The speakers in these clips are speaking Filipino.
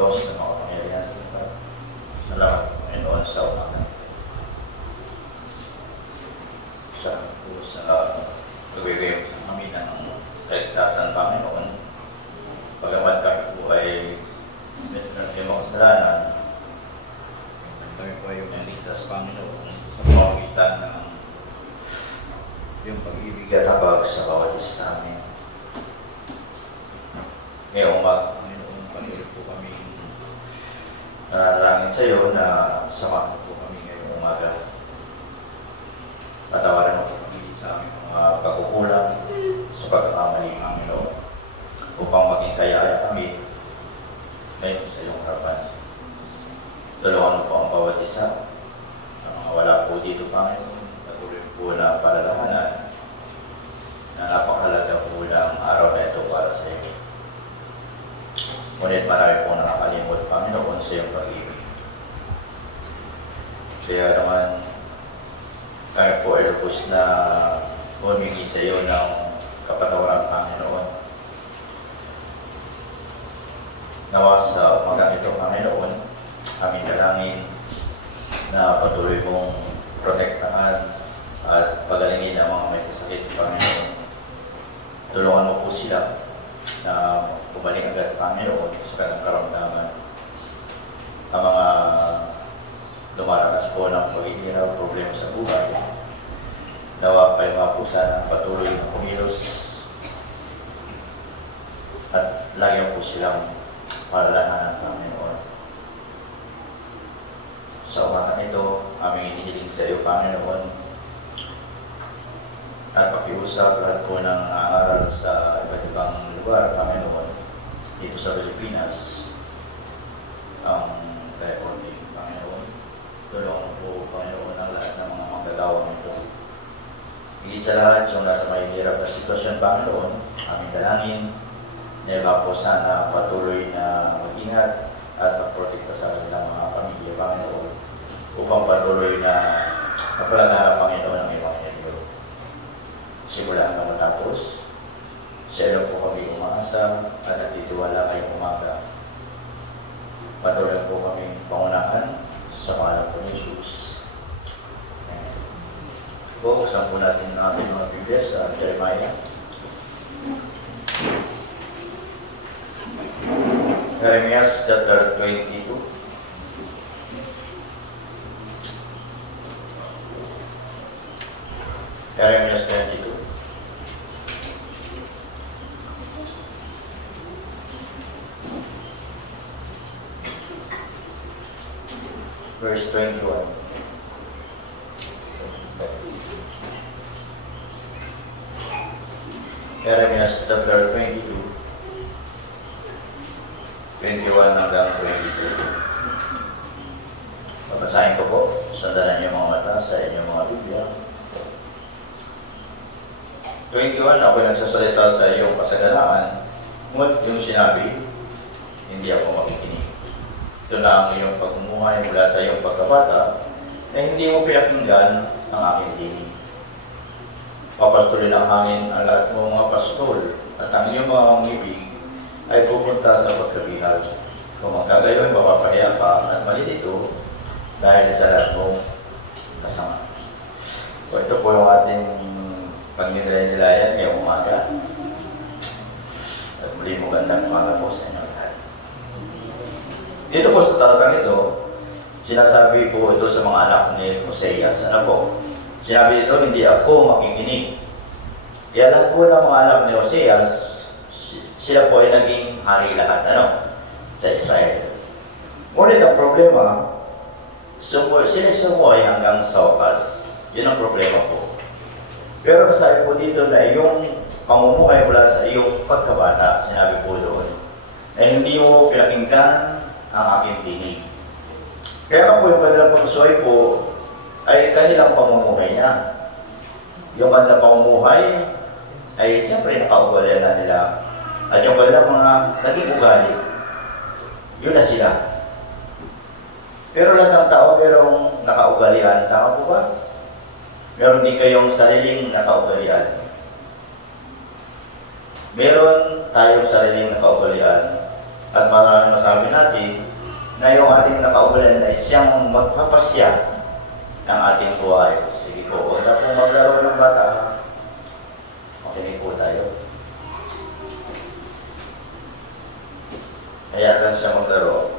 Diyos na makapangyarihan sa lahat. Salamat, Panginoon, sa umaga. Salamat po sa pagbibigay sa kami ng kaligtasan, Panginoon. Bagamat kami po ay minsan ay makasalanan, kami po ay naligtas, Panginoon, sa pamagitan ng yung pag-ibig at habag sa bawat isa sa amin. Ngayong umaga, Panginoon, patuloy po kami nanalangin sa iyo na samahan po kami ngayong umaga. Patawaran mo po kami sa aming mga pagkukulang sa pagkakamali, Panginoon, upang maging kaya kami ngayon sa iyong harapan. Tulungan mo po ang bawat isa, ang mga wala po dito, Panginoon, patuloy po na palalahanan na napakahalaga po ng araw na ito para sa iyo. Ngunit marami po nakakalimot, Panginoon, sa iyong pag-ibig. Kaya naman, kami po ay lubos na humingi sa iyo ng kapatawaran, Panginoon. Nawa sa umagang ito, Panginoon, aming dalangin na patuloy mong protektahan at pagalingin ang mga may kasakit, Panginoon. Tulungan mo po sila na bumalik agad, Panginoon, sa kanilang karamdaman. Ang mga lumaranas po ng paghihirap, problema sa buhay, nawa kayo mga po sana patuloy na kumilos at lagi po silang palalahanan, Panginoon. Sa umaga ito, aming inihiling sa iyo, Panginoon, at pakiusap lahat po ng aral sa iba't ibang lugar, Panginoon, dito sa Pilipinas, ang recording, Panginoon. Tulungan po, Panginoon, ang lahat ng mga manggagawang ito. Higit sa lahat, yung nasa may hirap na sitwasyon, Panginoon, aming dalangin, nila po sana patuloy na mag-ingat at magprotekta sa kanilang mga pamilya, Panginoon, upang patuloy na napalaganap, Panginoon, ang Ebanghelyo. Simula hanggang matapos, sa iyo po kami umaasa at nagtitiwala kayong umaga. Patuloy po kami pangunahan sa pangalan po ni Jesus. Buksan po natin ang ating mga Biblia sa Jeremiah. Jeremiah chapter 22. Jeremiah 22. Verse 21. Jeremiah chapter 22, 21 hanggang 22. Babasahin ko po. Sandalan niyo mga mata sa inyong mga Biblia. 21, ako nagsasalita sa iyong kasagalaan, ngunit yung sinabi, hindi ako makikinig. Ito na ang iyong pagmumuhay mula sa iyong pagkabata na hindi mo pinakinggan ang aking dinig. Papastulin ang hangin ang lahat mo mga pastol at ang iyong mga ngibig ay pupunta sa pagkabihal. Kung magkagayon, mapapahiya ka at malilito dahil sa lahat mong kasama. So ito po yung ating pagnilayan ngayong umaga. At muli magandang umaga po sa inyo lahat. Dito po sa talatang ito, sinasabi po ito sa mga anak ni Hoseas. Ano po? Sinabi ito, hindi ako makikinig. Kaya lahat po ng mga anak ni Hoseas, sila po ay naging hari lahat, sa Israel. Ngunit ang problema, sila sumuhay hanggang sa wakas. Yun ang problema po. Pero sabi po dito na iyong pamumuhay mula sa iyong pagkabata, sinabi po doon, na hindi mo pinakinggan ang aking tinig. Kaya po yung kanilang pagsuhay po ay kanilang pamumuhay niya. Yung kanilang pamumuhay ay siyempre nakaugali na nila. At yung kanilang mga naging ugali, yun na sila. Pero lahat ng tao merong nakaugalian. Tama po ba? Meron din kayong sariling nakaugalian. Meron tayong sariling nakaugalian. At maraming masabi natin na yung ating nakaugalan ay siyang magpapasya ng ating buhay. Sige po, huwag na pong maglaro ng bata. Makinig po tayo. Kaya lang siya maglaro.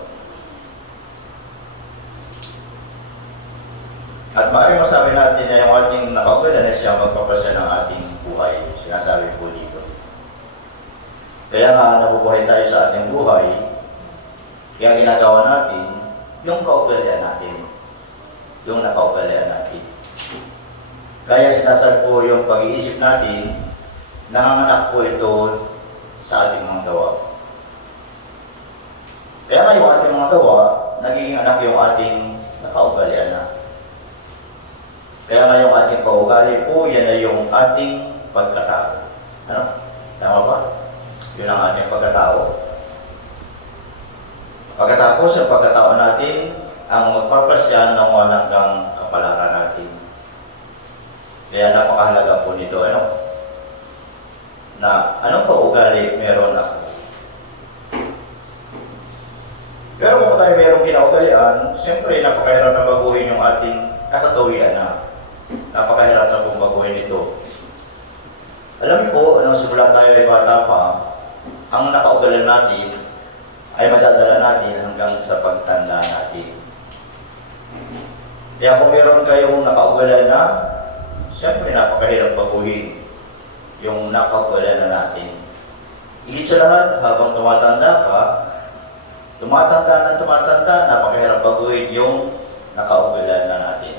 At maaaring masabi natin na yung ating nakaugalan ay siyang magpapasya ng ating buhay. Sinasabi po dito. Kaya nga nabubuhay tayo sa ating buhay, kaya ginagawa natin yung kaugalian natin. Yung nakaugalian natin. Kaya sinasabi po yung pag-iisip natin, nanganganak po ito sa ating mga gawa. Kaya nga yung ating mga gawa, nagiging anak yung ating nakaugalian na. Kaya nga yung ating paugali po, yan ay yung ating pagkatao. Ano? Tama ba? Yun ang ating pagkatao. Pagkatapos, yung pagkatao natin, ang magpapasya ng walang kapalaran natin. Kaya napakahalaga po nito, na anong paugali meron ako. Pero kung tayo mayroong kinaugalian, siyempre napakahirap na baguhin yung ating nakatawian na. Napakahirap na pong baguhin ito. Alam niyo po, simula tayo ay bata pa, ang nakaugalan natin ay madadala natin hanggang sa pagtanda natin. Kaya kung meron kayong nakaugalan na, siyempre napakahirap baguhin yung nakaugalan na natin. Higit sa lahat, habang tumatanda ka, napakahirap baguhin yung nakaugalan na natin.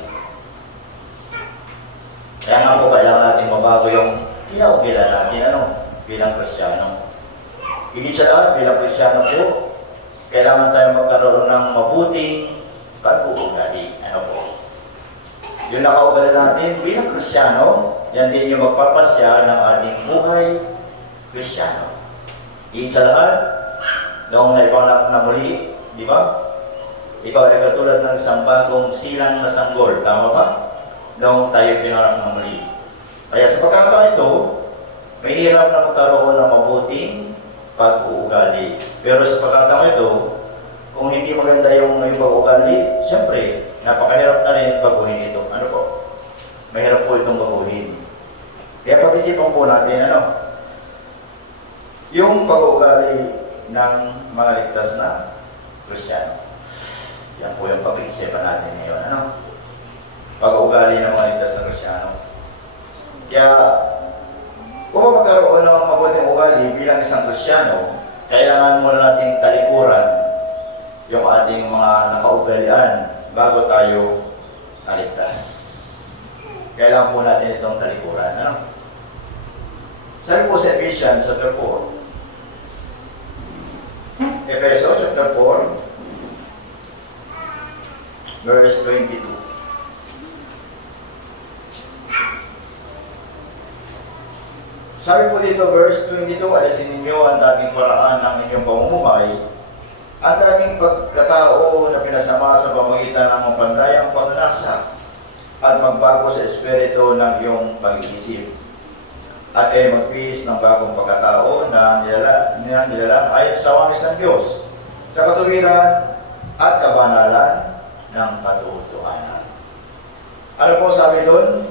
Kaya nga po, kailangan natin mabago yung kinaugalan natin, bilang Kristiyano. Higit sa lahat, bilang Kristiyano po, kailangan tayo magkaroon ng mabuting pag-uugali. Yung nakaugali natin bilang Kristiyano, yan din yung magpapasya ng ating buhay Kristiyano. Higit sa lahat, noong naipanganak na muli, di ba? Ikaw ay katulad ng isang bagong silang na sanggol, tama ba? Noong tayo pinanganak na muli. Kaya sa pagkakataon ito, may hirap na magkaroon ng mabuting pag-uugali. Pero sa pagkataon ito, kung hindi maganda yung pag-uugali, siyempre, napakahirap na rin baguhin ito. Ano po? Mahirap po itong baguhin. Kaya pag-isipan po natin, yung pag-uugali ng mga ligtas na Kristiyano. Yan po yung pag-isipan natin ngayon. Pag-uugali ng mga ligtas na Kristiyano. Kaya, kung magkaroon ng mabuting ugali bilang isang Kristiyano, kailangan muna nating talikuran yung ating mga nakaugalian bago tayo naligtas. Kailangan po natin itong talikuran. Sabi po sa Ephesians chapter 4, Efeso chapter 4, verse 22. Sabi po dito, verse 22, alisin ninyo ang dating paraan ng inyong pamumuhay, ang dating pagkatao na pinasama sa pamagitan ng mapandayang pagnanasa at magbago sa espiritu ng iyong pag-iisip. At ay magpihis ng bagong pagkatao na nilalang ayon sa wangis ng Diyos, sa katuwiran at kabanalan ng katotohanan. Ano po sabi doon?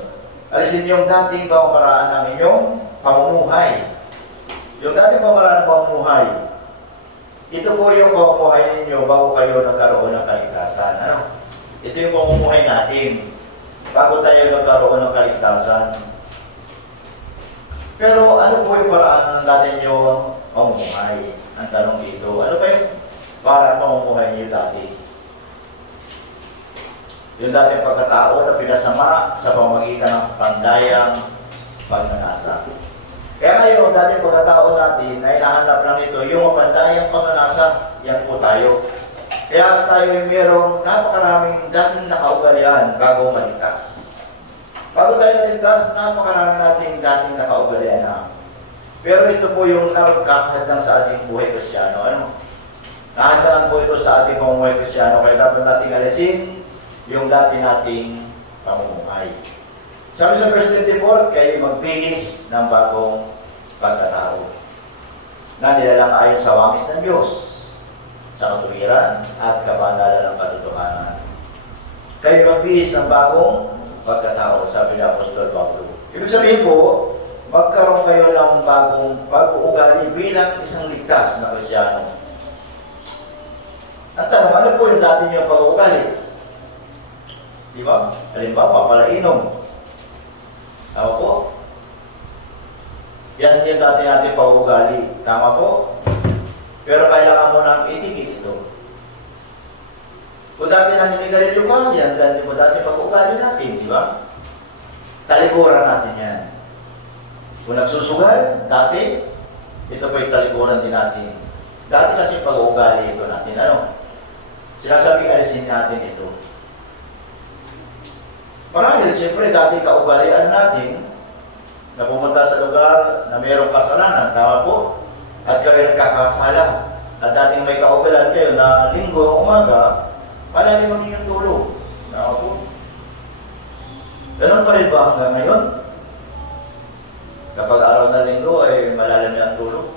Alisin yung dating pamamaraan ng inyong pamumuhay. Yung dating pamamaraan ng pamumuhay, ito po yung pamumuhay ninyo bago kayo nagkaroon ng kaligtasan. Ito yung pamumuhay natin bago tayo nagkaroon ng kaligtasan. Pero ano po yung paraan natin yung pamumuhay? Ang tanong dito, ano ba yung paraan pamumuhay niyo dati? Yung dating pagkatao na pinasama sa pamagitan ng pandayang pagnanasa. Kaya ngayon, dating pagkatao natin na hinahanap lang ito, yung pandayang pagnanasa, yan po tayo. Kaya tayo ay mayroong napakaraming dating nakaugalian bago maligtas. Bago tayo maligtas, napakarami nating dating nakaugalian na. Pero ito po yung nakakahadlang sa ating buhay Kristiyano. Nakahadlangan po ito sa ating pamumuhay Kristiyano, kaya dapat nating alisin yung dati nating pamumuhay. Sabi sa verse 24, kayo magbihis ng bagong pagkatao na nilalang ayon sa wangis ng Diyos, sa katuwiran at kabanalan ng katotohanan. Kayo magbihis ng bagong pagkatao, sabi ni Apostol Pablo. Ibig sabihin po, magkaroon kayo ng bagong pag-uugali bilang isang ligtas na Kristyano. At tanong, ano po yung dati niyong pag-uugali? Di ba? Halimbawa, palainom. Tama po? Yan yung dati natin pag-uugali. Tama po? Pero kailangan mo nang itigil ito. Kung dati natin nigarilyo pa, yan dati mo dati pag-uugali natin, di ba? Talikuran natin yan. Kung nagsusugal, dati, ito po yung talikuran din natin. Dati kasi pag-uugali ito natin, ano? Sinasabi alisin natin ito. Marahil, siyempre, dati kaugalian natin na pumunta sa lugar na mayroong kasalanan, tama po? At kayo nagkakasala. At dating may kaugalan kayo na linggo, umaga, malalim maging yung tulog. Tama po? Ganun pa rin ba hanggang ngayon? Kapag araw na linggo ay malalim ang tulog.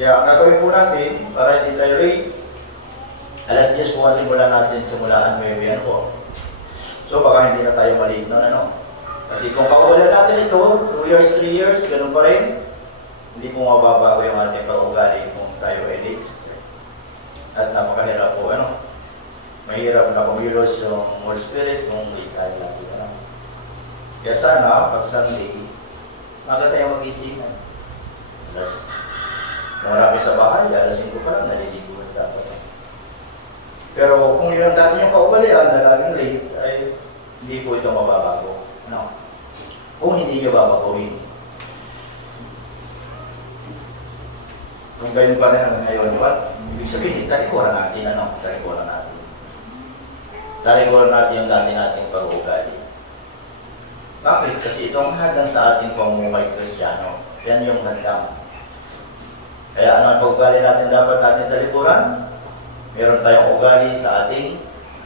Kaya ang gagawin po natin, para hindi tayo late, alas 10 po ang simulan natin, simulaan may yan po. So baka hindi na tayo maliit na ano. Kasi kung kauulan natin ito, 2 years, 3 years, ganun pa rin, hindi po mababago yung ating pag-ugali kung tayo ay late. At napakahirap po, ano. Mahirap na kumilos yung Holy Spirit kung late tayo lagi, ano. Kaya sana, pag Sunday, maganda tayo mag-isipan. Marami sa bahay, alas 5 pa lang, naliliguan dapat. Pero kung yun ang dati yung kaugalian na laging late, ay hindi po ito mababago. Ano? Kung hindi nyo babagawin. Kung gayon pa rin hanggang ngayon, ibig sabihin, talikuran natin, ano? Talikuran natin. Talikuran natin yung dati nating pag-uugali. Bakit? Kasi itong hadang sa ating pamumuhay Kristiyano, yan yung hadang. Kaya ano ang pag-ugali natin dapat natin talikuran? Meron tayong ugali sa ating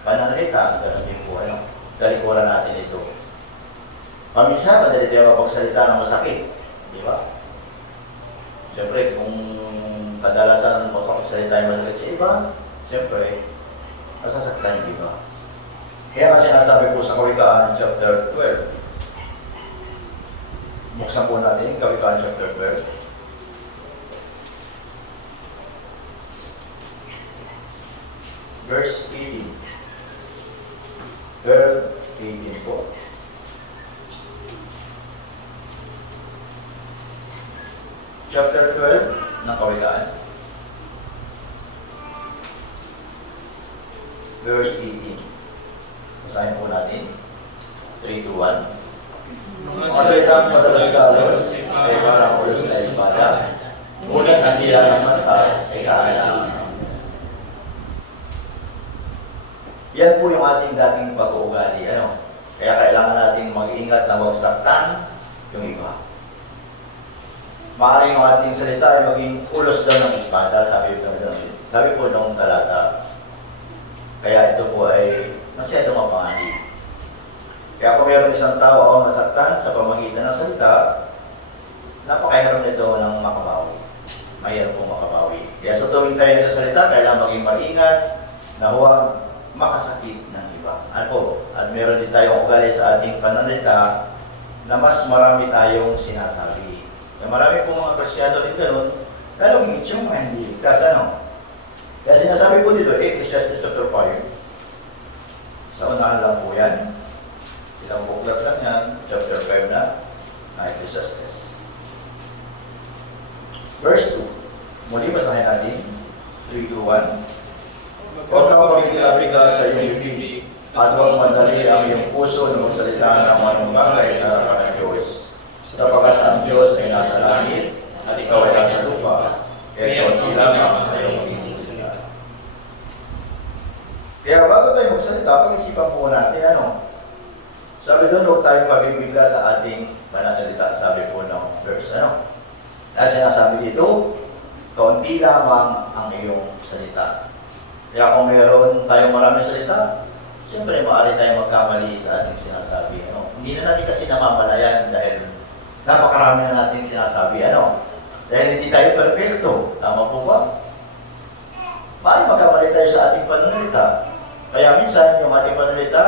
pananalita. Ganun din po, ano? Talikuran natin ito. Paminsan, madali tayo mapagsalita ng masakit. Di ba? Siyempre, kung kadalasan mapagsalita yung masakit sa iba, siyempre, masasaktan yung iba. Kaya nga sinasabi po sa Kawikaan chapter 12. Buksan po natin, Kawikaan chapter 12. Verse 18. 12:18 po. Chapter 12 ng Kawikaan. Verse 18. Basahin po natin. 3, 2, 1. Mga isang madalagalos ay parang ulos na espada. Ngunit ang diyan ng matas ay kaalam. Yan po yung ating dating pag-uugali. Ano? Kaya kailangan natin mag-ingat na huwag saktan yung iba. Maaaring yung ating salita ay maging ulos daw ng espada, sabi po nung talata. Kaya ito po ay masyadong mapanganib. Kaya kung mayroon isang tao ang nasaktan sa pamamagitan ng salita, napakahirap nito ng makabawi. Mahirap po makabawi. Kaya sa tuwing tayo nagsasalita, kailangan maging maingat na huwag makasakit ng iba. Ano? At meron din tayong ugali sa ating pananalita na mas marami tayong sinasabi. Na marami pong mga Kristiyano din gano'n, lalong higit yung mga hindi ligtas, ano? Kaya sinasabi po dito, Ecclesiastes chapter 5. Sa unahan lang po yan. Ilang buklat lang yan, chapter 5 na Ecclesiastes. Verse 2. Muli basahin natin. 3, 2, 1. Huwag ka magbigabiga sa iyong bibig at huwag madali ang iyong puso na magsalita ng anong bagay sa harapan ng Diyos. Sapagkat ang Diyos ay nasa langit at ikaw ay nasa lupa. Kaya ito lamang ang iyong magsalita. Kaya bago tayo magsalita, pag-isipan po natin ano. Sabi doon, huwag tayong pabibigla sa ating pananalita. Sabi po ng verse, ano. Dahil sinasabi dito, kaunti lamang ang iyong salita. Kaya kung meron tayong maraming salita, siyempre maaari tayong magkamali sa ating sinasabi. Ano? Hindi na natin kasi namamalayan dahil napakarami na natin sinasabi. Ano? Dahil hindi tayo perfecto. Tama po ba? Maaaring magkamali tayo sa ating pananalita. Kaya minsan, yung ating pananalita,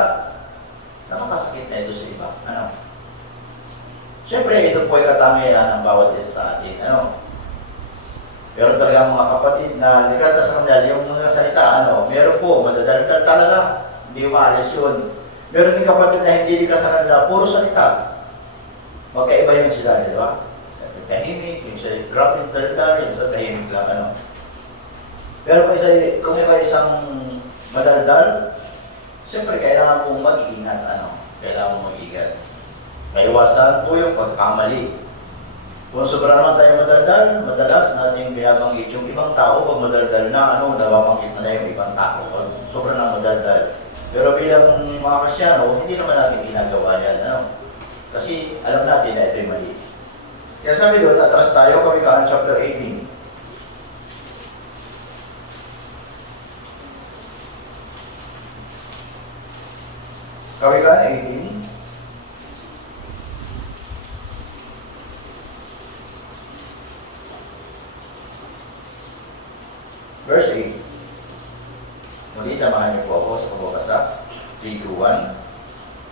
nakakasakit na ito sa iba. Ano? Siyempre, ito po ay katangian ng bawat isa sa atin. Ano? Pero talaga mga kapatid na ligata sa kanila, yung mga salita, meron po, madadaldal talaga. Hindi maalis yun. Meron din kapatid na hindi likas sa kanila, puro salita. Magkaiba yun sila, di ba? Tahimik, yung sa grabe daldal, yung sa tahimik lang, Pero kung may isang madaldal, siyempre kailangan pong mag-ingat, Kailangan mong mag-ingat. Kaiwasan po yung pagkamali. Kung sobra naman tayo madaldal, madalas natin binabanggit yung ibang tao pag madaldal na, nababanggit na yung ibang tao. Sobra na madaldal. Pero bilang mga Kristyano, hindi naman natin ginagawa yan, Kasi alam natin na ito'y mali. Kaya sabi doon, atras tayo, Kawikaan chapter 18. Kawikaan 18. Verse 8. Muli, samahan niyo po ako sa pagbabasa. 3, 2, 1.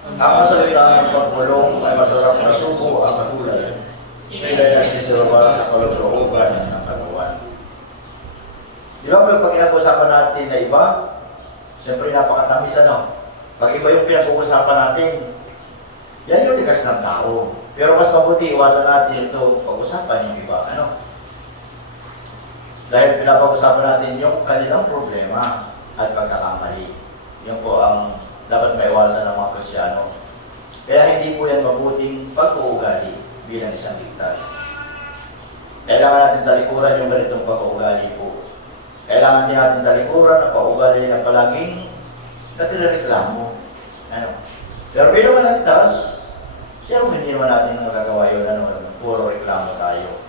Ang masalita ng pagpulong ay masarap na subo ang katulad. Sila ay nagsisirba sa kalooban ng katawan. Di ba pag pinag-usapan natin na iba, siyempre napakatamis, Pag iba yung pinag-uusapan natin, yan yung likas ng tao. Pero mas mabuti, iwasan natin ito pag-usapan yung iba, Dahil pinapag-usapan natin yung kanilang problema at pagkakamali. Yan po ang dapat maiwasan ng mga Kristyano. Kaya hindi po yan mabuting pag-uugali bilang isang ligtas. Kailangan natin talikuran yung ganitong pag-uugali po. Kailangan din natin talikuran ang pag-uugali na palaging natireklamo. Pero bilang mga ligtas, siyempre hindi naman natin magagawa yun, puro reklamo tayo.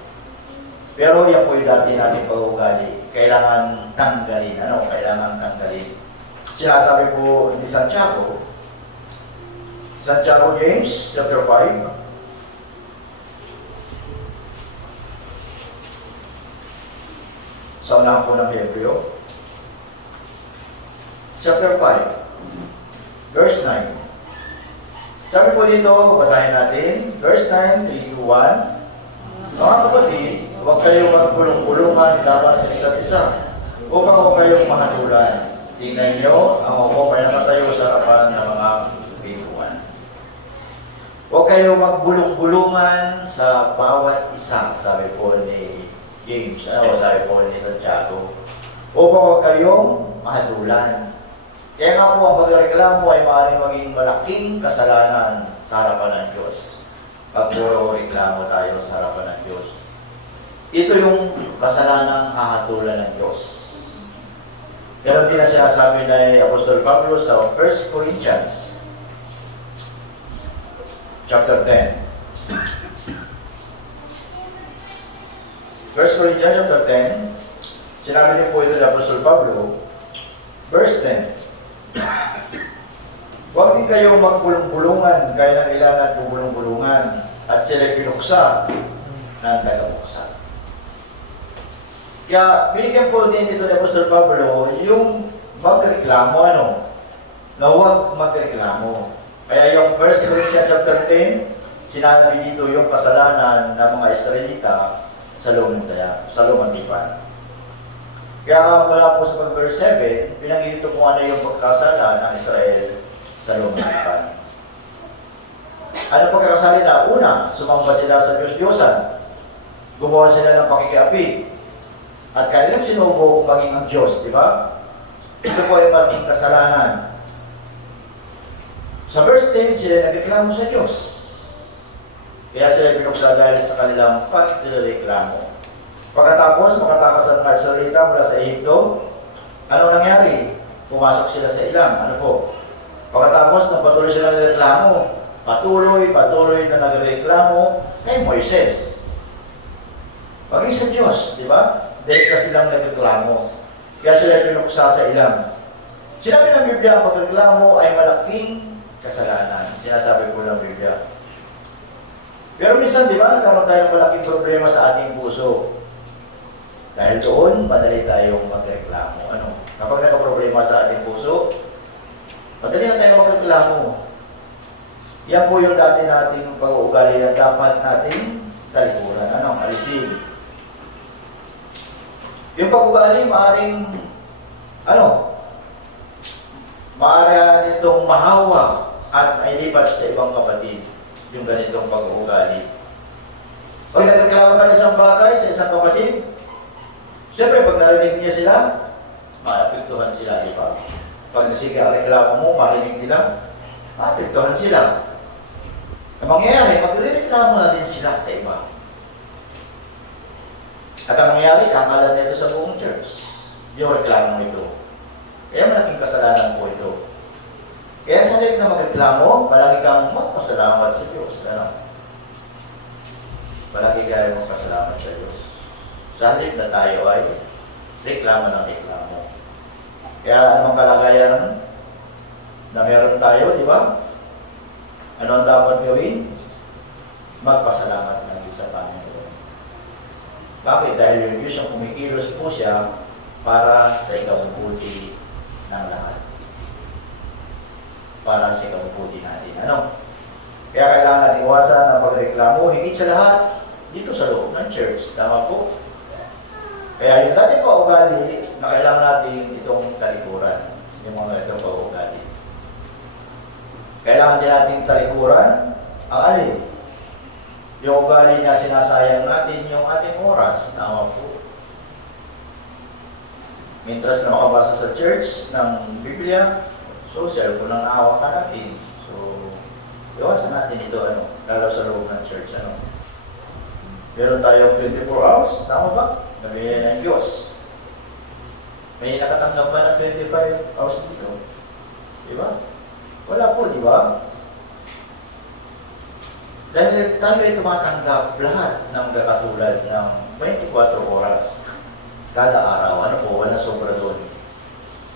Pero yan po yung dati natin pag-uugali. Kailangan tanggalin, Kailangan tanggalin. Sinasabi po ni Santiago, James, chapter 5. Sa unahan po ng Hebreo. Chapter 5, verse 9. Sabi po dito, basahin natin, verse 9, 3 to 1. Mga kapatid, huwag kayong magpulong-pulungan laban sa isa't isa, upang huwag kayong mahatulan. Tingnan niyo ang upo ay nakatayo sa harapan ng mga biguan. Huwag kayong magbulong-bulungan sa bawat isa, sabi po ni James, sabi po ni Santiago. Upang huwag kayong mahatulan. Kaya nga po ang pagreklamo ay maaaring maging malaking kasalanan sa harapan ng Diyos. Pag puro reklamo tayo sa harapan ng Diyos. Ito yung kasalanang hahatulan ng Diyos. Yan din ang sinasabi ni Apostol Pablo sa 1 Corinthians chapter 10. 1 Corinthians chapter 10, sinabi din po ito ni Apostol Pablo, verse 10. Huwag din kayong magpulong-pulungan gaya ng ilan at bubulong-bulungan at sila'y pinuksa ng taga-puksa. Kaya binigyan po din dito ni Apostol Pablo yung magreklamo, na huwag magreklamo. Kaya yung 1 Corinthians chapter 10, sinabi dito yung kasalanan ng mga Israelita sa lumang tipan. Kaya wala po sa verse 7, pinanggit ito kung ano yung pagkasala ng Israel sa lumang tipan. Ano pagkakasalita? Una, sumamba sila sa Diyos-Diyosan. Gumawa sila ng pakikiapid. At kailang sinubo kung maging ang Diyos, di ba? Ito po ay maging kasalanan. Sa verse 10, sila nagreklamo sa Diyos. Kaya sila pinuksa dahil sa kanilang pagreklamo. Pagkatapos, makatakas ang mga Israelita mula sa Ehipto, ano nangyari? Pumasok sila sa ilang. Ano po? Pagkatapos, patuloy sila nagreklamo. Patuloy na nagreklamo kay Moises. Maging sa Diyos, di ba? Dahil kasi silang nagreklamo. Kaya sila pinuksa sa ilang. Sinabi ng Biblia, ang pagreklamo ay malaking kasalanan. Sinasabi po ng Biblia. Pero minsan, di ba, nagkaroon tayo ng malaking problema sa ating puso. Dahil doon, madali tayong magreklamo. Ano? Kapag nagka-problema sa ating puso, madali na tayong magreklamo. Yan po yung dati nating pag-uugali na dapat nating talikuran. Ano? Alisin. Yung pag-uugali, maaari nitong mahawa at mailipat sa ibang kapatid yung ganitong pag-uugali. Pag nagreklamo ka ng isang bagay sa isang kapatid, siyempre pag narinig niya sila, maapektuhan sila, di ba? Pag sige ang reklamo mo, marinig sila, maapektuhan sila. Ang mangyayari, magre-reklamo na din sila sa iba. At ang mangyayari, kakalat nito sa buong church. Yung reklamo ito. Kaya malaking kasalanan po ito. Kaya sa halip na magreklamo, malaki kang magpasalamat sa Diyos. Ano? Malaki kayo magpasalamat sa Diyos. Sa halip na tayo ay reklamo ng reklamo. Kaya anong kalagayan na meron tayo, di ba? Ano ang dapat gawin? Magpasalamat ng Diyos sa Panginoon. Bakit? Dahil yung Diyos ang kumikilos po siya para sa ikabubuti ng lahat. Para sa ikabubuti natin. Ano? Kaya kailangan natin iwasan ang pagreklamo, higit sa lahat, dito sa loob ng church. Tama po? Kaya yung dating paugali, na kailangan natin itong talikuran. Yung mga itong paugali. Kailangan din natin talikuran ang alin. Yung ugali na sinasayang natin yung ating oras. Tama po. Mientras na makabasa sa church ng Biblia, so cellphone ang nahawak ka natin. So, iwasan natin ito, lalo sa loob ng church, Meron tayong 24 hours, tama ba? Nabigyan ng Diyos. May nakatanggap ba ng 25 hours dito? Di ba? Wala po, di ba? Dahil tayo ay tumatanggap lahat ng katulad ng 24 oras kada araw. Ano po, wala sobra doon.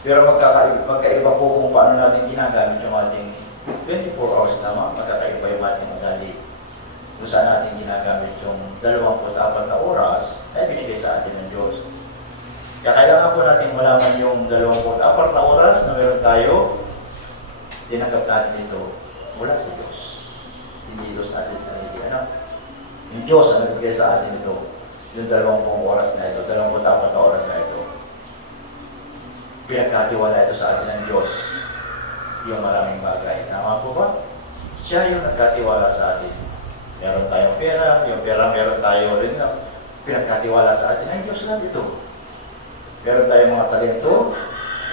Pero magkaiba po kung paano natin ginagamit yung ating 24 hours naman. Magkakaiba yung ating ugali. Kung saan natin ginagamit yung 24 na oras ay binigay sa atin ng Diyos. Kaya kailangan po natin malaman yung 24 na oras na meron tayo, tinanggap natin ito mula sa Diyos. Hindi Diyos natin sa sarili. Yung Diyos ang nagbigay sa atin ito. Yung 20 oras na ito, 24 na oras na ito. Pinagkatiwala ito sa atin ng Diyos. Yung maraming bagay. Tama po ba? Siya yung nagkatiwala sa atin. Meron tayong pera, yung pera meron tayo rin na pinagkatiwala sa atin. Ay, Diyos lang ito. Meron tayong mga talento,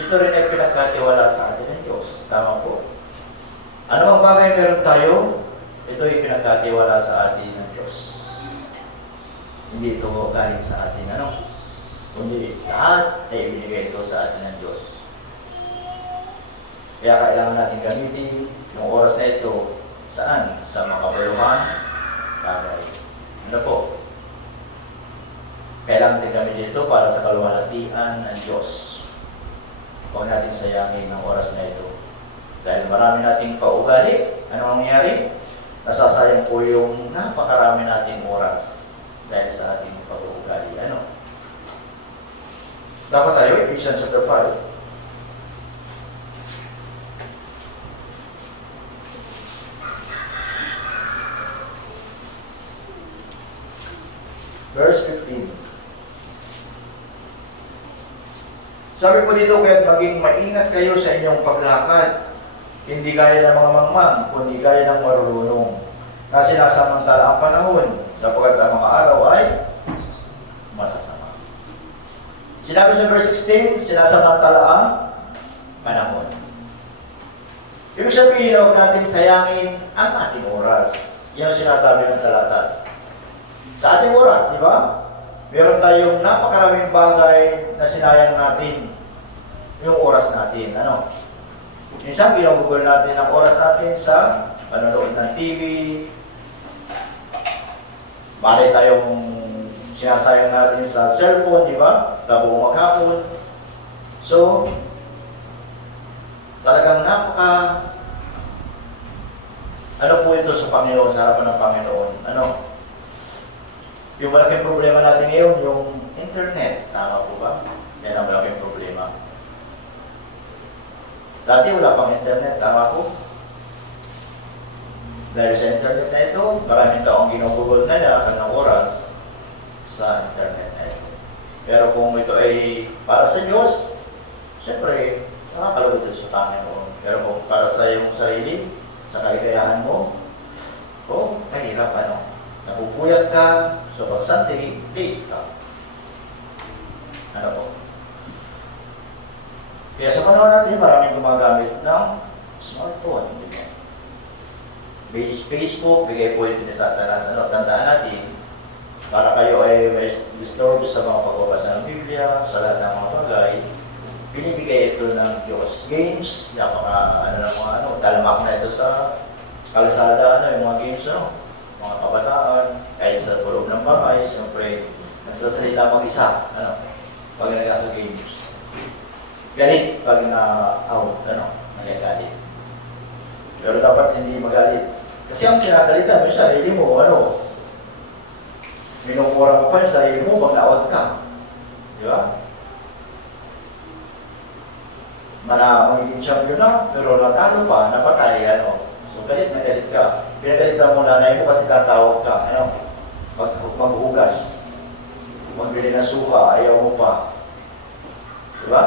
ito rin ay pinagkatiwala sa atin ng Diyos. Tama po. Ano ang bagay meron tayo, ito ay pinagkatiwala sa atin ng Diyos. Hindi ito galing sa atin, kundi lahat ay ibinigay ito sa atin ng Diyos. Kaya kailangan natin gamitin yung oras na ito, saan? Sa makabaluhan, bagay. Ano po? Kailangan natin gamitin ito para sa kaluwalhatian ng Diyos. Huwag natin sayangin ang oras na ito. Dahil marami nating paugali, ano ang nangyari? Nasasayang po yung napakarami nating oras dahil sa ating pag-uugali. Dapat tayo, Ephesians chapter 5. Verse 15. Sabi po dito, kaya't maging maingat kayo sa inyong paglakad. Hindi gaya ng mga mangmang, kundi gaya ng marurunong, na sinasamantala ang panahon, sapagkat ang mga araw ay masasama. Sinabi sa verse 16, sinasamantala ang panahon. Ibig sabihin, huwag natin sayangin ang ating oras. Yan ang sinasabi ng talata. Sa ating oras, di ba? Meron tayong napakaraming bagay na sinayang natin yung oras natin. Minsan, ginugugol natin ang oras natin sa panonood ng TV. Bali tayong sinasayang natin sa cellphone, di ba? Buong maghapon. So, talagang ano po ito sa Panginoon, sa harapan ng Panginoon? Yung malaking problema natin ngayon, yung internet. Tama po ba? Yan ang malaking problema. Dati wala pang internet. Tama po? Dahil sa internet na ito, maraming taong ginugugol na niya ng oras sa internet na ito. Pero kung ito ay para sa Diyos, siyempre, nakakalugod ito sa Panginoon. Pero kung para sa iyong sarili, sa kaligayahan mo, mahirap ano. Napupuyat ka, so pagsanti, late ka. Ano po? Kaya sa panahon natin, maraming gumagamit ng smartphone. Base Facebook, bigay po ito ni Satanas. Ano, tandaan natin, para kayo ay may disturb sa mga pagbabasa ng Biblia, sa lahat ng mga bagay, binibigay ito ng Diyos. Games, talamak na ito sa kalsada, yung mga games, mga kabataan, kahit sa tulog ng bahay, siyempre, nagsasalita mag-isa, pag nagasa games. Galit pag na-out, nagagalit. Pero dapat hindi magalit. Kasi ang kinagalitan mo yung sarili mo, minumura mo pa yung sarili mo pag na-out ka. Di ba? Magiging champion na, pero natalo pa, napatay, So, galit na galit ka. Pinagalitan mo nanay mo kasi tatawag ka, maghugas. Magbili ng suka, ayaw mo pa. Di ba?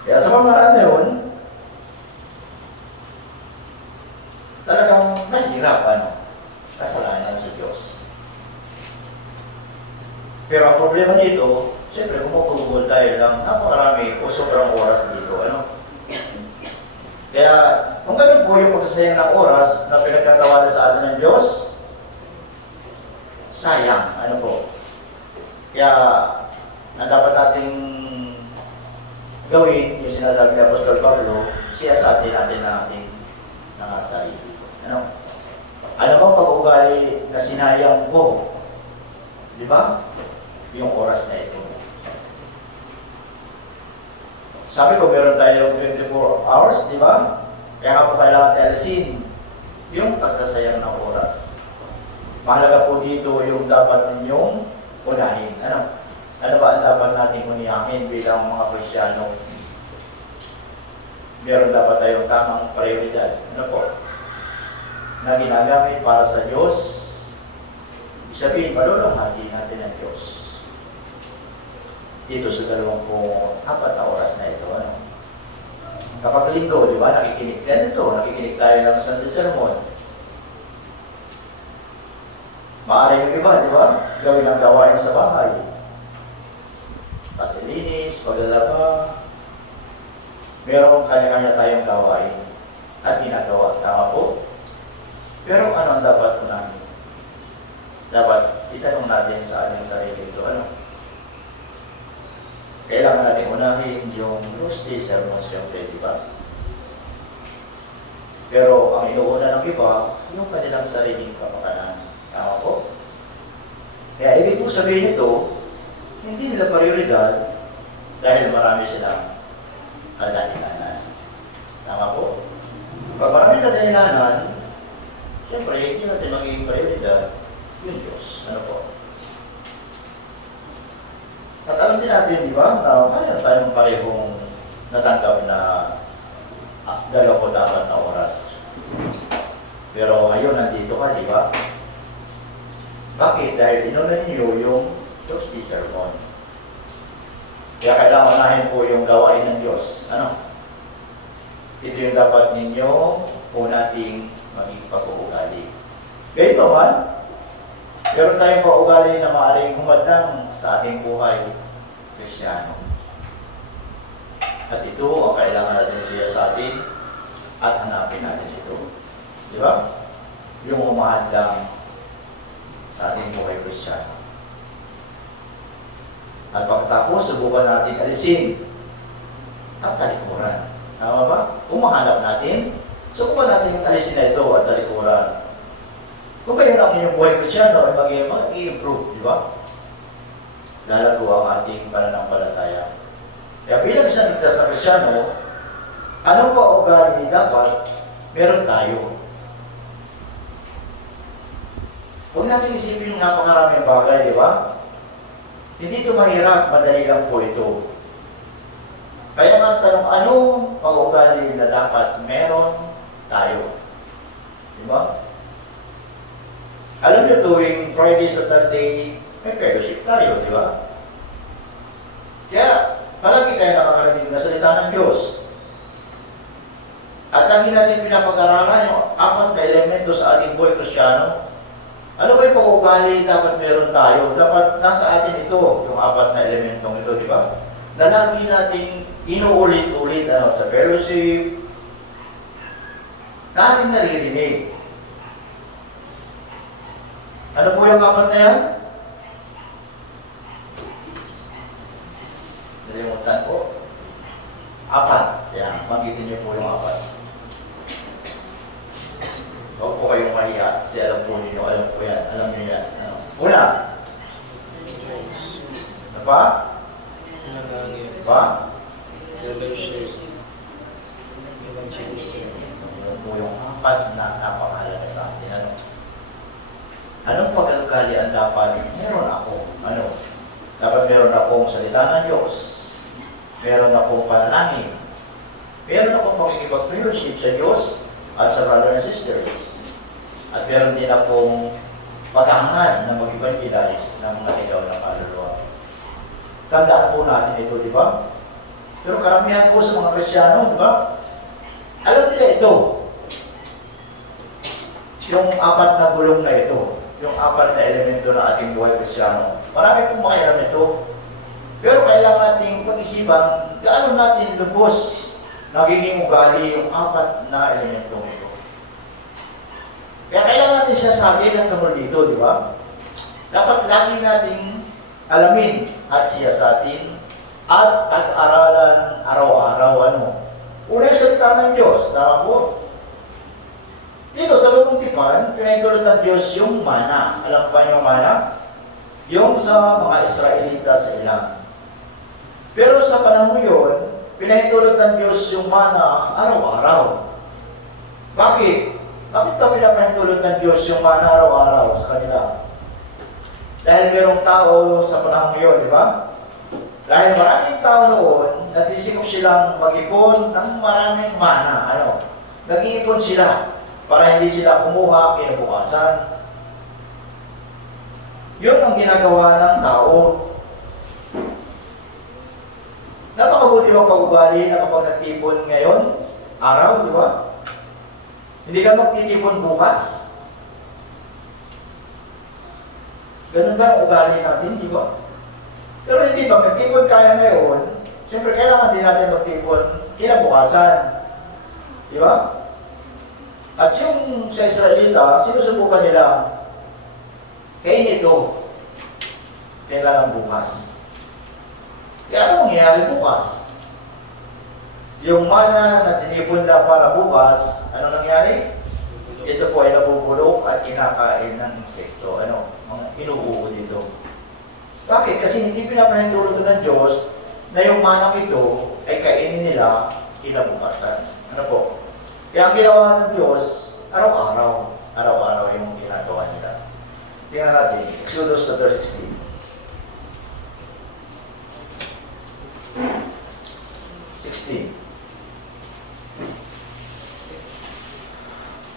Kaya sa mga yun, talagang mahirap, kasalanan sa Diyos. Pero ang problema dito, siyempre pumupugol tayo lang napakarami o sobrang oras dito, Kaya, kung ganun po yung pagsasayang ng oras na pinagkatawanan sa atin ng Diyos, sayang, po. Kaya, ang dapat nating gawin, yung sinasabi ni Apostol Pablo, siya sa atin nating sarili. Ano bang pag-ugali na sinayang ko? Di ba? Yung oras na ito. Sabi ko, meron tayong 24 hours, di ba? Kaya nga po kailangan telesin yung pagsasayang ng oras. Mahalaga po dito yung dapat ninyong unahin. Ano ba ang dapat natin unihamin bilang mga Kristyano? Meron dapat tayong tamang prioridad. Na ginagamit para sa Diyos. Ibig sabihin, malulunghati natin ang Diyos. Dito sa 24 na oras na ito. Kapag linggo, di ba, nakikinig tayo ng Sunday Sermon. Maaari yung iba, di ba, gawin ang gawain sa bahay. Patilinis, paglalaba, merong kanya-kanya tayong gawain at ginagawa. Tama po? Pero ano ang dapat unahin? Dapat itanong natin sa ating sarili ito, Kailangan natin unahin yung Tuesday sermon, siyempre, di ba? Pero ang inuuna ng iba, yung kanilang sariling kapakanan. Tama po? Kaya ibig po sabihin ito, hindi nila prioridad dahil marami silang kadahilanan. Tama po? Pag marami kadahilanan, siyempre, hindi natin magiging prioridad yung Diyos. Ano po? At alam din natin, di ba, na kaya tayong parehong natanggap na 24 na oras. Pero ngayon, nandito ka, di ba? Bakit? Dahil inuna ninyo yung Tuesday sermon. Kaya kailangan unahin po yung gawain ng Diyos. Ito yung dapat ninyo unating maging pag-uugali. Gayun pa man, meron tayong paugali na maaaring humadang sa ating buhay Kristyano. At ito ang kailangan natin siya sa atin at hanapin natin ito. Di ba? Yung humahadlang sa ating buhay Kristyano. At pagkatapos, subukan natin alisin at talikuran. Tama ba? Kung mahanap natin, subukan natin yung alisin na ito at talikuran. Kung kayo lang inyong buhay Kristyano ay mag-i-improve, di ba? Lalago ang ating pananampalataya. Kaya bilang isang ligtas na Kristyano, anong paugali dapat meron tayo? Huwag natin isipin yung napakaraming bagay, di ba? Hindi ito mahirap, madali lang po ito. Kaya nga tanong, anong pag-ugali na dapat meron tayo? Di ba? Alam niyo, tuwing Friday, Saturday, may fellowship tayo, di ba? Kaya, palagi tayo nakakarinig na salita ng Diyos. At lagi natin pinapag-aralan yung apat na elemento sa ating buhay Kristiyano. Ano ba yung pag-ugali dapat meron tayo? Dapat nasa atin ito, yung apat na elementong ito, di ba? Na lagi nating inuulit-ulit sa fellowship, na ating naririnig. Ano po yung apat na yan? Nalimutan ko. Apat. Yan, magitin niyo po yung apat. Huwag po kayong mahiya. Kasi alam po ninyo, alam po yan. Alam niyo yan. Ano? Una. Ano pa? Ano pa? Ano po yung apat na napakahalaga sa atin. Ano? Anong pag-ugali ang dapat? Meron ako. Ano? Dapat meron akong salita ng Diyos. Meron akong panalangin. Meron akong pakikipag-fellowship sa Diyos at sa brother and sisters. At meron din akong paghahangad na mag-evangelize ng mga ligaw ng kaluluwa. Tandaan po natin ito, di ba? Pero karamihan po sa mga Kristyano, di ba? Alam nila ito. Yung apat na bulong na ito, yung apat na elemento ng ating buhay Kristyano. Marami pong makialam ito. Pero kailangan nating pag-isipan gaano natin lubos nagiging ugali yung apat na elementong ito. Kaya kailangan natin siya sa atin at tungkol dito, di ba? Dapat lagi nating alamin at siya sa atin at aralan araw-araw Una yung salita ng Diyos, tama po? Dito sa Lugong Tipan, pinahintulot ng Diyos yung mana. Alam ba yung mana? Yung sa mga Israelita sa ilang. Pero sa panahon yun, pinahintulot ng Diyos yung mana araw-araw. Bakit? Bakit ba pinahintulot ng Diyos yung mana araw-araw sa kanila? Dahil merong tao sa panahon yun, di ba? Dahil maraming tao noon, natisikop silang mag-ipon ng maraming mana. Nag-iipon sila para hindi sila kumuha kinabukasan. Yun ang ginagawa ng tao. Napakabuti mo pag-ugali na kapag nagtipon ngayon, araw, di ba? Hindi ka magtitipon bukas. Ganun ba ang ugali natin, di ba? Pero hindi ba, nagtipon kaya ngayon, siyempre kailangan din natin magtipon kinabukasan. Di ba? At yung sa Israelita, sinusubukan nila, kain ito, kailangan bukas. Kaya ano mangyayari bukas? Yung mana na tinipon na para bukas, ano nangyari? Ito po ay nabubulok at kinakain ng insekto. Mga inuuo dito. Bakit? Kasi hindi pinapahintulot ng Diyos na yung manang ito ay kainin nila kinabukasan. Ano po? Kaya ang ginawa ng Diyos, araw-araw. Araw-araw yung ginagawa nila. Tingnan natin, Exodus 16. 16.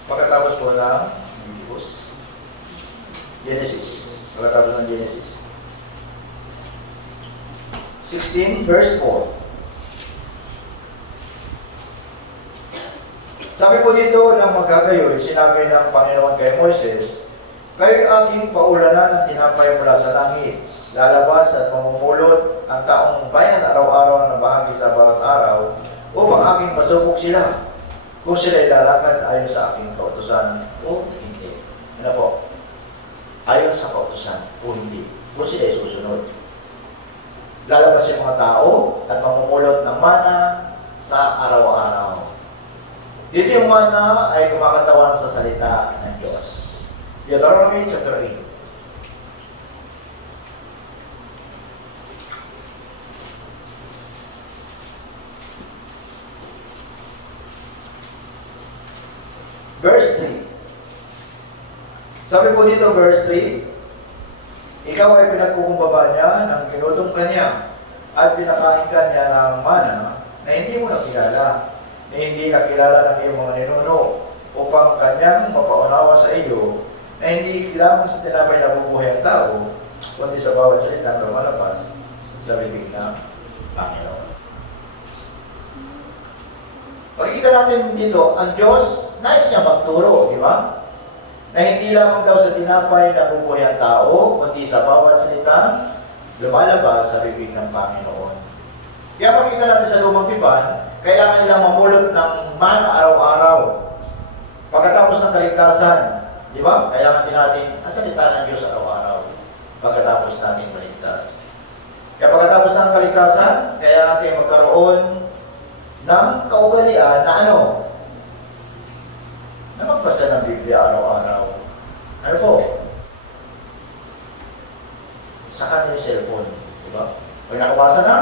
Pagkatapos po ng Genesis. Pagkatapos ng Genesis. 16 verse 4. Sabi po dito ng magagayon, sinabi ng Panginoon kay Moises, kayo'y aking paulanan ng tinapay mula sa langit. Lalabas at mamumulot ang taong bayan araw-araw na bahagi sa bawat araw upang aking masubok sila kung sila'y lalakad ayon sa aking kautusan o hindi. Ano po? Ayon sa kautusan o hindi. Kung sila'y susunod. Lalabas yung mga tao at mamumulot ng mana sa araw-araw. Dito yung mana ay kumakatawan sa salita ng Diyos. Deuteronomy chapter 8. Verse 3. Sabi po dito, verse 3, ikaw ay pinagkukumbaba niya ng kinutong kanya at pinakain ka niya ng mana na hindi mo nakilala, na hindi nakilala ng iyong mga ninuno, upang kanyang mapaunawa sa iyo na hindi lamang sa tinapay na bubuhay ang tao, kundi sa bawat salita na lumalabas sa bibig ng Panginoon. Pagkikita natin dito, ang Diyos, nais niya magturo, di ba? Na hindi lamang daw sa tinapay na bubuhay ang tao, kundi sa bawat salita lumalabas sa bibig ng Panginoon. Kaya pagkikita natin sa lumang tipan, kailangan nilang mamulot ng mana araw-araw. Pagkatapos ng kaligtasan, di ba? Kailangan din natin ang salita ng Diyos araw-araw. Pagkatapos natin maligtas. Kaya pagkatapos ng kaligtasan, kailangan natin magkaroon ng kaugalian na ano? Na magbasa ng Biblia araw-araw. Ano po? Saka yung cellphone, di ba? Pag nakabasa na,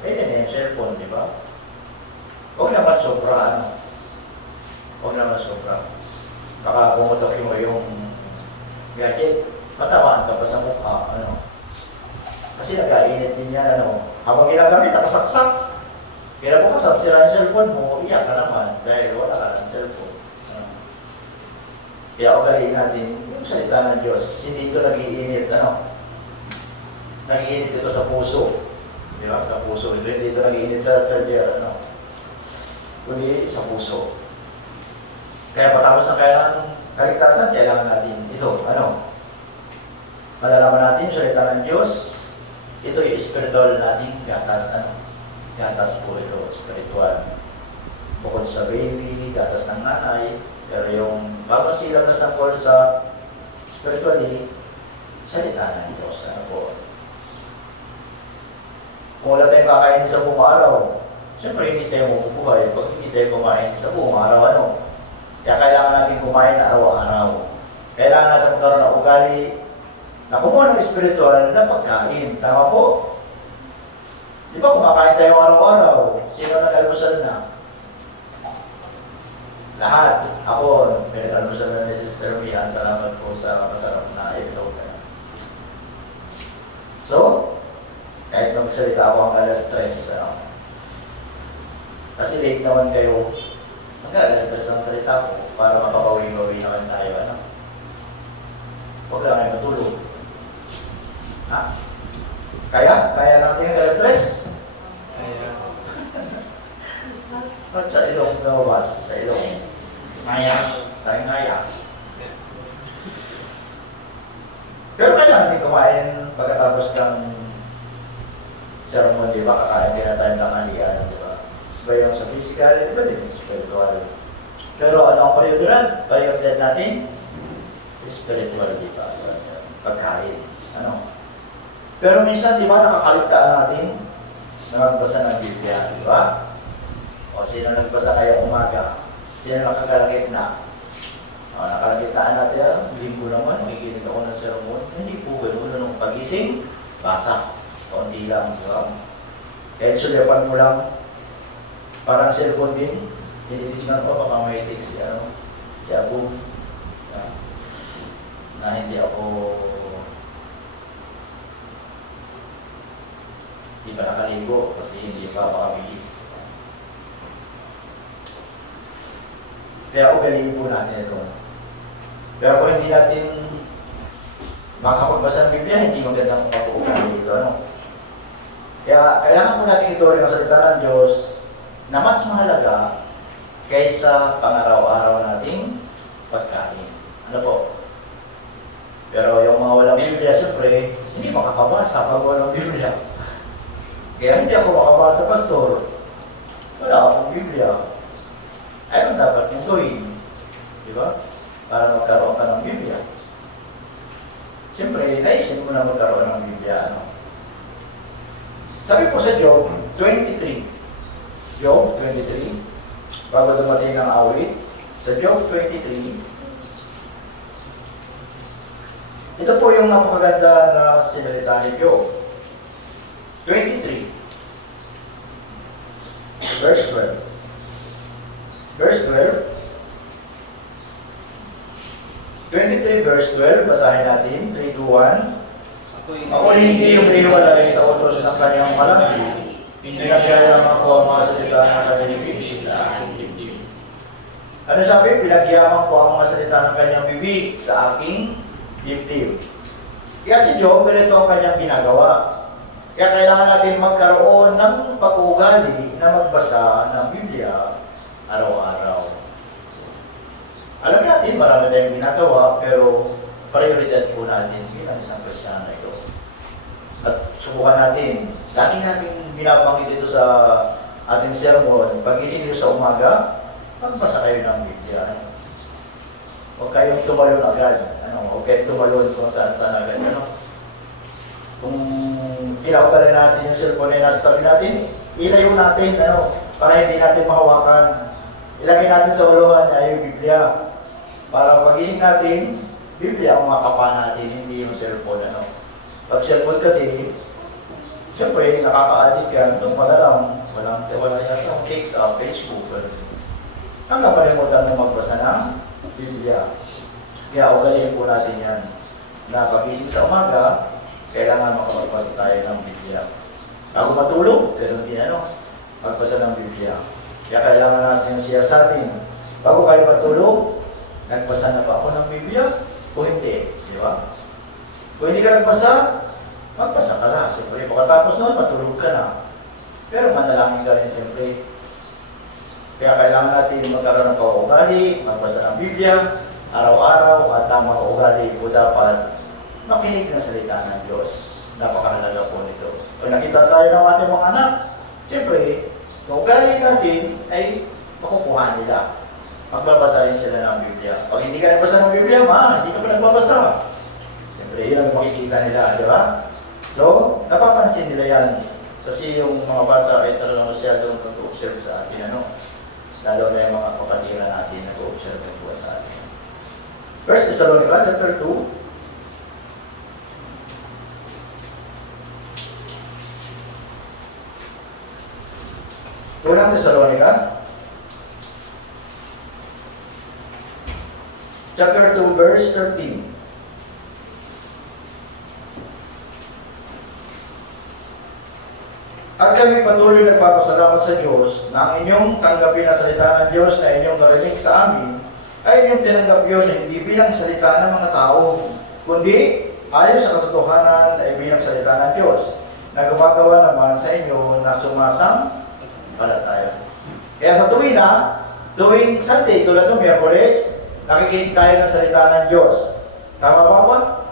pwede na yung cellphone, di ba? Huwag naman sobra, ano? Huwag naman sobra. Baka bumutok yung iyong gadget, matawaan ka pa sa mukha, ano? Kasi nag-ainit din yan, ano? Habang ginagamit, nakasaksak. Kaya bukas at sira yung cellphone mo, iyak ka naman dahil wala ka ng cellphone. Kaya ugaliin natin yung salita ng Diyos. Hindi ito nag-iinit, ano? Nag-iinit ito sa puso. Di ba? Sa puso. Hindi ito nag-iinit sa charger, ano? Kundi sa puso. Kaya patapos ng kaligtasan, kailangan natin ito, ano? Malalaman natin yung salita ng Diyos. Ito yung spiritual natin, gatas, ano? Gatas po ito, spiritual. Bukod sa baby, gatas ng nanay, pero yung bagong silang na sanggol sa spiritually, salita ng Diyos. Ano po? Kung wala tayong kakain sa buong araw, siyempre hindi tayo mabubuhay. Pag hindi tayo kumain sa buong araw, ano? Kaya kailangan natin kumain na araw-araw. Kailangan natin magkaroon ng ugali na kumuha ng spiritual na pagkain. Tama po? Di ba kumakain tayo araw-araw? Sino nag-almusal na? Lahat. Ako, pinag-almusal na ni Sister Mian. Salamat po sa masarap na episode. So, kahit magsalita ako ang alas-3, ano? Kasi late naman kayo. Mag-alas-3 ang salita ko para makapawi-mawi naman tayo, ano? Huwag lang kayo matulog. Ha? Kaya? Kaya natin yung alas-3? Kaya. At sa ilong lumabas, sa ilong. Ngaya. Sa ngaya. Pero kailangan din kumain pagkatapos ng sermon, di ba? Kakain din na tayo ng alian, di ba? Iba yung sa physical, iba din yung spiritual. Pero ano ang prioridad? Prioridad natin? Spiritual, di ba? Pagkain. Ano? Pero minsan, di ba, nakakaligtaan natin na magbasa ng Biblia, di ba? O sino nagbasa kayo umaga? Sino nakakalagit na? O, nakalagitaan natin, linggo naman, makikinig ako ng sermon. Hindi po gano'n nung pagising, basa. Kaunti lang, di ba? Kahit sulyapan mo lang, parang cellphone din, tinitignan ko, baka may text si Abu, na hindi ako hindi pa nakaligo kasi hindi pa makabilis. Kaya ugaliin po natin ito. Pero kung hindi natin makapagbasa ng Biblia, hindi magandang pag-uugali ito. Ano? Kaya kailangan po natin ito rin ang salita ng Diyos na mas mahalaga kaysa pang-araw-araw nating pagkain. Ano po? Pero yung mga walang Biblia, siyempre, hindi makakabasa pag walang Biblia. Kaya hindi ako makabasa, Pastor. Wala akong Biblia. Ayun dapat yung gawin. Di ba? Para magkaroon ka ng Biblia. Siyempre, naisin mo na magkaroon ng Biblia. Ano? Sabi po sa Job 23. Job 23. Bago dumating ang awit. Sa Job 23. Ito po yung napakaganda na sinalita ni Job. 23. Verse 12. Verse 12. 23 verse 12. 12, basahin natin, 3, 2, 1. Ako hindi yung iniwalay sa utos ng kanyang malaki. Pinagyayaman ko ang mga salita ng kanyang bibig sa aking dibdib. Ano sabi? Pinagyayaman ko ang mga salita ng kanyang bibig sa aking dibdib. Kaya si Job, ganito ang kanyang ginagawa. Kaya kailangan natin magkaroon ng pag-uugali na magbasa ng Biblia araw-araw. Alam natin, marami tayong ginagawa, pero prioridad po natin bilang isang Kristiyano ito. At subukan natin, lagi natin binabanggit ito sa ating sermon, pag-ising nyo sa umaga, magbasa kayo ng Biblia. Huwag kayong tumalon agad. Huwag kayong tumalon kung saan agad. Kung kinaugalan natin yung cellphone na nasa tabi natin, ilayo natin, para hindi natin mahawakan. Ilagay natin sa uluhan ay yung Biblia. Para pag-ising natin, Biblia ang makapa natin, hindi yung cellphone. Pag cellphone kasi, siyempre, nakaka-addict yan. Doon pala lang, wala yata text sa Facebook. Ang nakalimutan na magbasa ng Biblia. Kaya ugaliin po natin yan. Na pag-ising sa umaga, kailangan makapagbasa tayo ng Biblia. Bago matulog, ganoon din magbasa ng Biblia. Kaya kailangan natin siya sa atin. Bago kayo matulog, nagbasa na ba ako ng Biblia? O hindi, di ba? Kung hindi ka nagbasa, magbasa ka na. Siyempre, pagkatapos nun, matulog ka na. Pero manalangin ka rin siyempre. Kaya kailangan natin magkaroon ng paugali, magbasa ng Biblia, araw-araw, at ang mga ugali po dapat makinig ng salita ng Diyos. Napakahalaga po nito. Pag nakita tayo ng ating mga anak, siyempre, kung ugali natin ay makukuha nila. Magbabasa rin sila ng Biblia. Pag hindi ka nagbasa ng Biblia, hindi ka pa nagbabasa. Siyempre, yun ang makikita nila, di ba? So, napapansin nila yan. Kasi yung mga bata ay talagang masyadong nag-observe sa atin, lalo na yung mga kapatira natin nag-observe po sa atin. 1 Thessalonians chapter 2. Unang Thessalonica, chapter 2, verse 13. At kami patuloy nagpapasalamat sa Diyos na ang inyong tanggapin na salita ng Diyos na inyong narinig sa amin ay inyong tinanggap yun hindi bilang salita ng mga tao, kundi ayon sa katotohanan ay bilang salita ng Diyos na gumagawa naman sa inyo na sumasampalataya. Kaya sa tuwing Sunday, tulad ng Miyerkules, nakikinig tayo ng salita ng Diyos. Tama ba?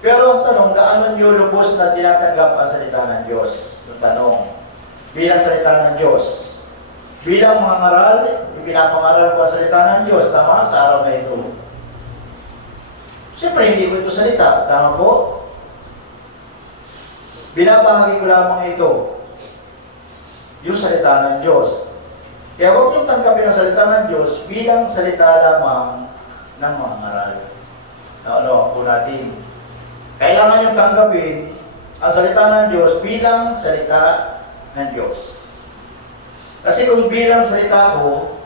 Pero ang tanong, gaano nyo lubos na tinatanggap ang salita ng Diyos? Ang tanong, bilang salita ng Diyos. Bilang mga ngaral, ipinapangaral ko ang salita ng Diyos, tama, sa araw na ito. Siyempre, hindi ko ito salita, tama po? Binabahagi ko lamang ito, yung salita ng Diyos. Kaya huwag niyong tanggapin ang salita ng Diyos bilang salita lamang ng mga ngaral. Ano po natin? Kailangan niyong tanggapin ang salita ng Diyos bilang salita ng Diyos. Kasi kung bilang salita ko,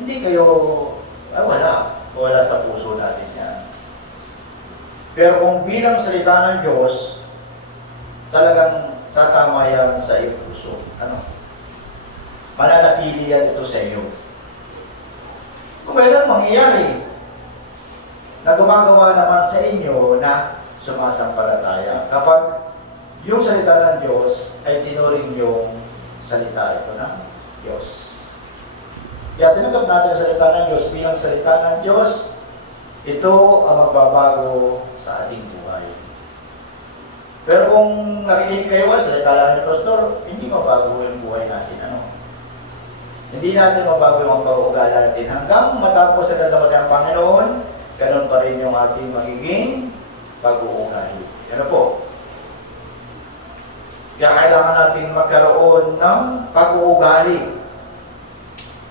hindi kayo, wala sa puso natin yan. Pero kung bilang salita ng Diyos, talagang tatama yan sa iyong puso. Mananatili yan ito sa iyo. Kung kailan mangyayari na gumagawa naman sa inyo na sumasampalataya kapag yung salita ng Diyos ay tinuring yung salita ito ng Diyos. Kaya tinanggap natin ang salita ng Diyos bilang salita ng Diyos, ito ang magbabago sa ating buhay. Pero kung nakikinig kayo sa salita lang ni Pastor, hindi mabago yung buhay natin. Hindi natin mabago yung pag-uugali natin. Hanggang matapos sa kadamatay ng Panginoon, ganun pa rin yung ating magiging pag-uugali. Ano po? Kaya kailangan natin magkaroon ng pag-uugali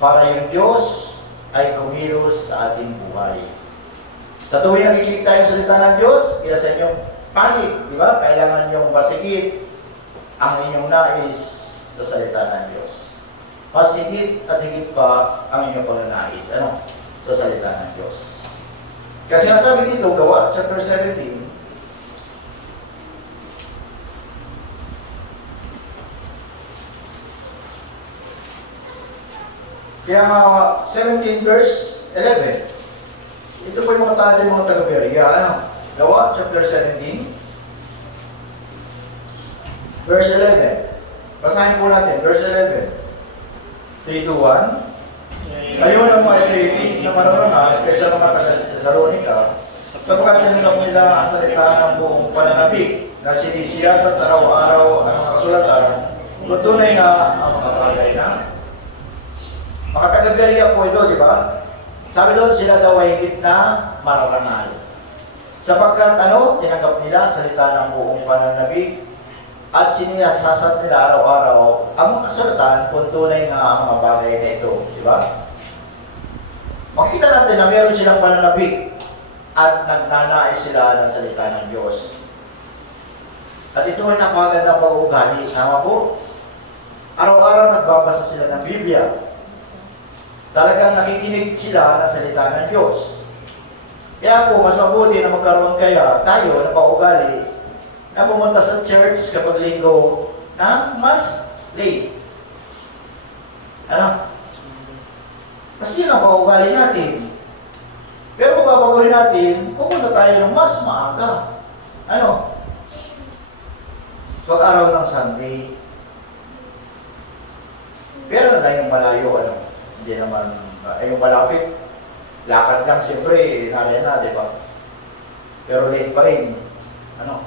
para yung Diyos ay kumilos sa ating buhay. Sa tuwing nakikinig tayo sa salita ng Diyos, kaya sa inyong panig, di ba? Kailangan niyong masigit ang inyong nais sa salita ng Diyos. Mas higit at higit pa ang inyong pagnanais. Sa salita ng Diyos. Kasi nasabi dito, Gawa, chapter 17, kaya 17 verse 11, ito po yung mga tanda ng mga taga-Berea. Ano? Gawa, chapter 17, verse 11. Basahin po natin, verse 11. 3, 2, 1. Ayaw ng mga itiitig na marunungan kaysa mga taga-Thessalonica, sapagkat tinanggap nila ang salita ng buong pananabik na sinisiyasat araw-araw ang kasulatan, kung tunay nga ang mga bagay na. Mga taga-Berea po ito, di ba? Sabi doon, sila daw ay higit na mararangal. Sapagkat tinanggap nila ang salita ng buong pananabik at siniyasat nila araw-araw ang mga kasulatan kung tunay nga ang mga bagay na ito, di ba? Makita natin na meron silang pananabik at nagnanais sila ng salita ng Diyos. At ito ay napakagandang pag-uugali. Tama po? Araw-araw nagbabasa sila ng Biblia. Talagang nakikinig sila ng salita ng Diyos. Kaya po, mas mabuti na magkaroon kaya tayo na paugali na pumunta sa church kapag linggo na mas late. Ano? Kasi yun ang paugali natin. Pero kung babaguhin natin, pumunta tayo ng mas maaga. Ano? Pag-araw ng Sunday. Pero na yung malayo, hindi naman, yung malapit. Lakad lang, siyempre, nalaya na, di ba? Pero late pa rin. Ano?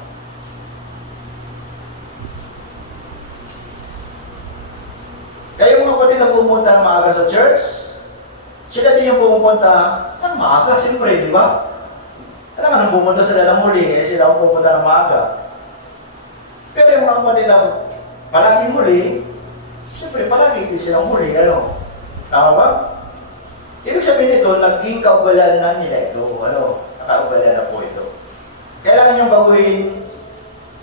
Kaya mga kapatid na pumunta ng maaga sa church, sila din yung pumunta ng maaga, siyempre, di ba? Kailangan nang pumunta sila ng muli, sila ang pumunta ng maaga. Pero yung mga kapatid na palagi muli, siyempre, palagi din silang muli, Tama ba? Ibig sabihin nito, naging kaugalian na nila ito. Nakaugalian na po ito. Kailangan niyong baguhin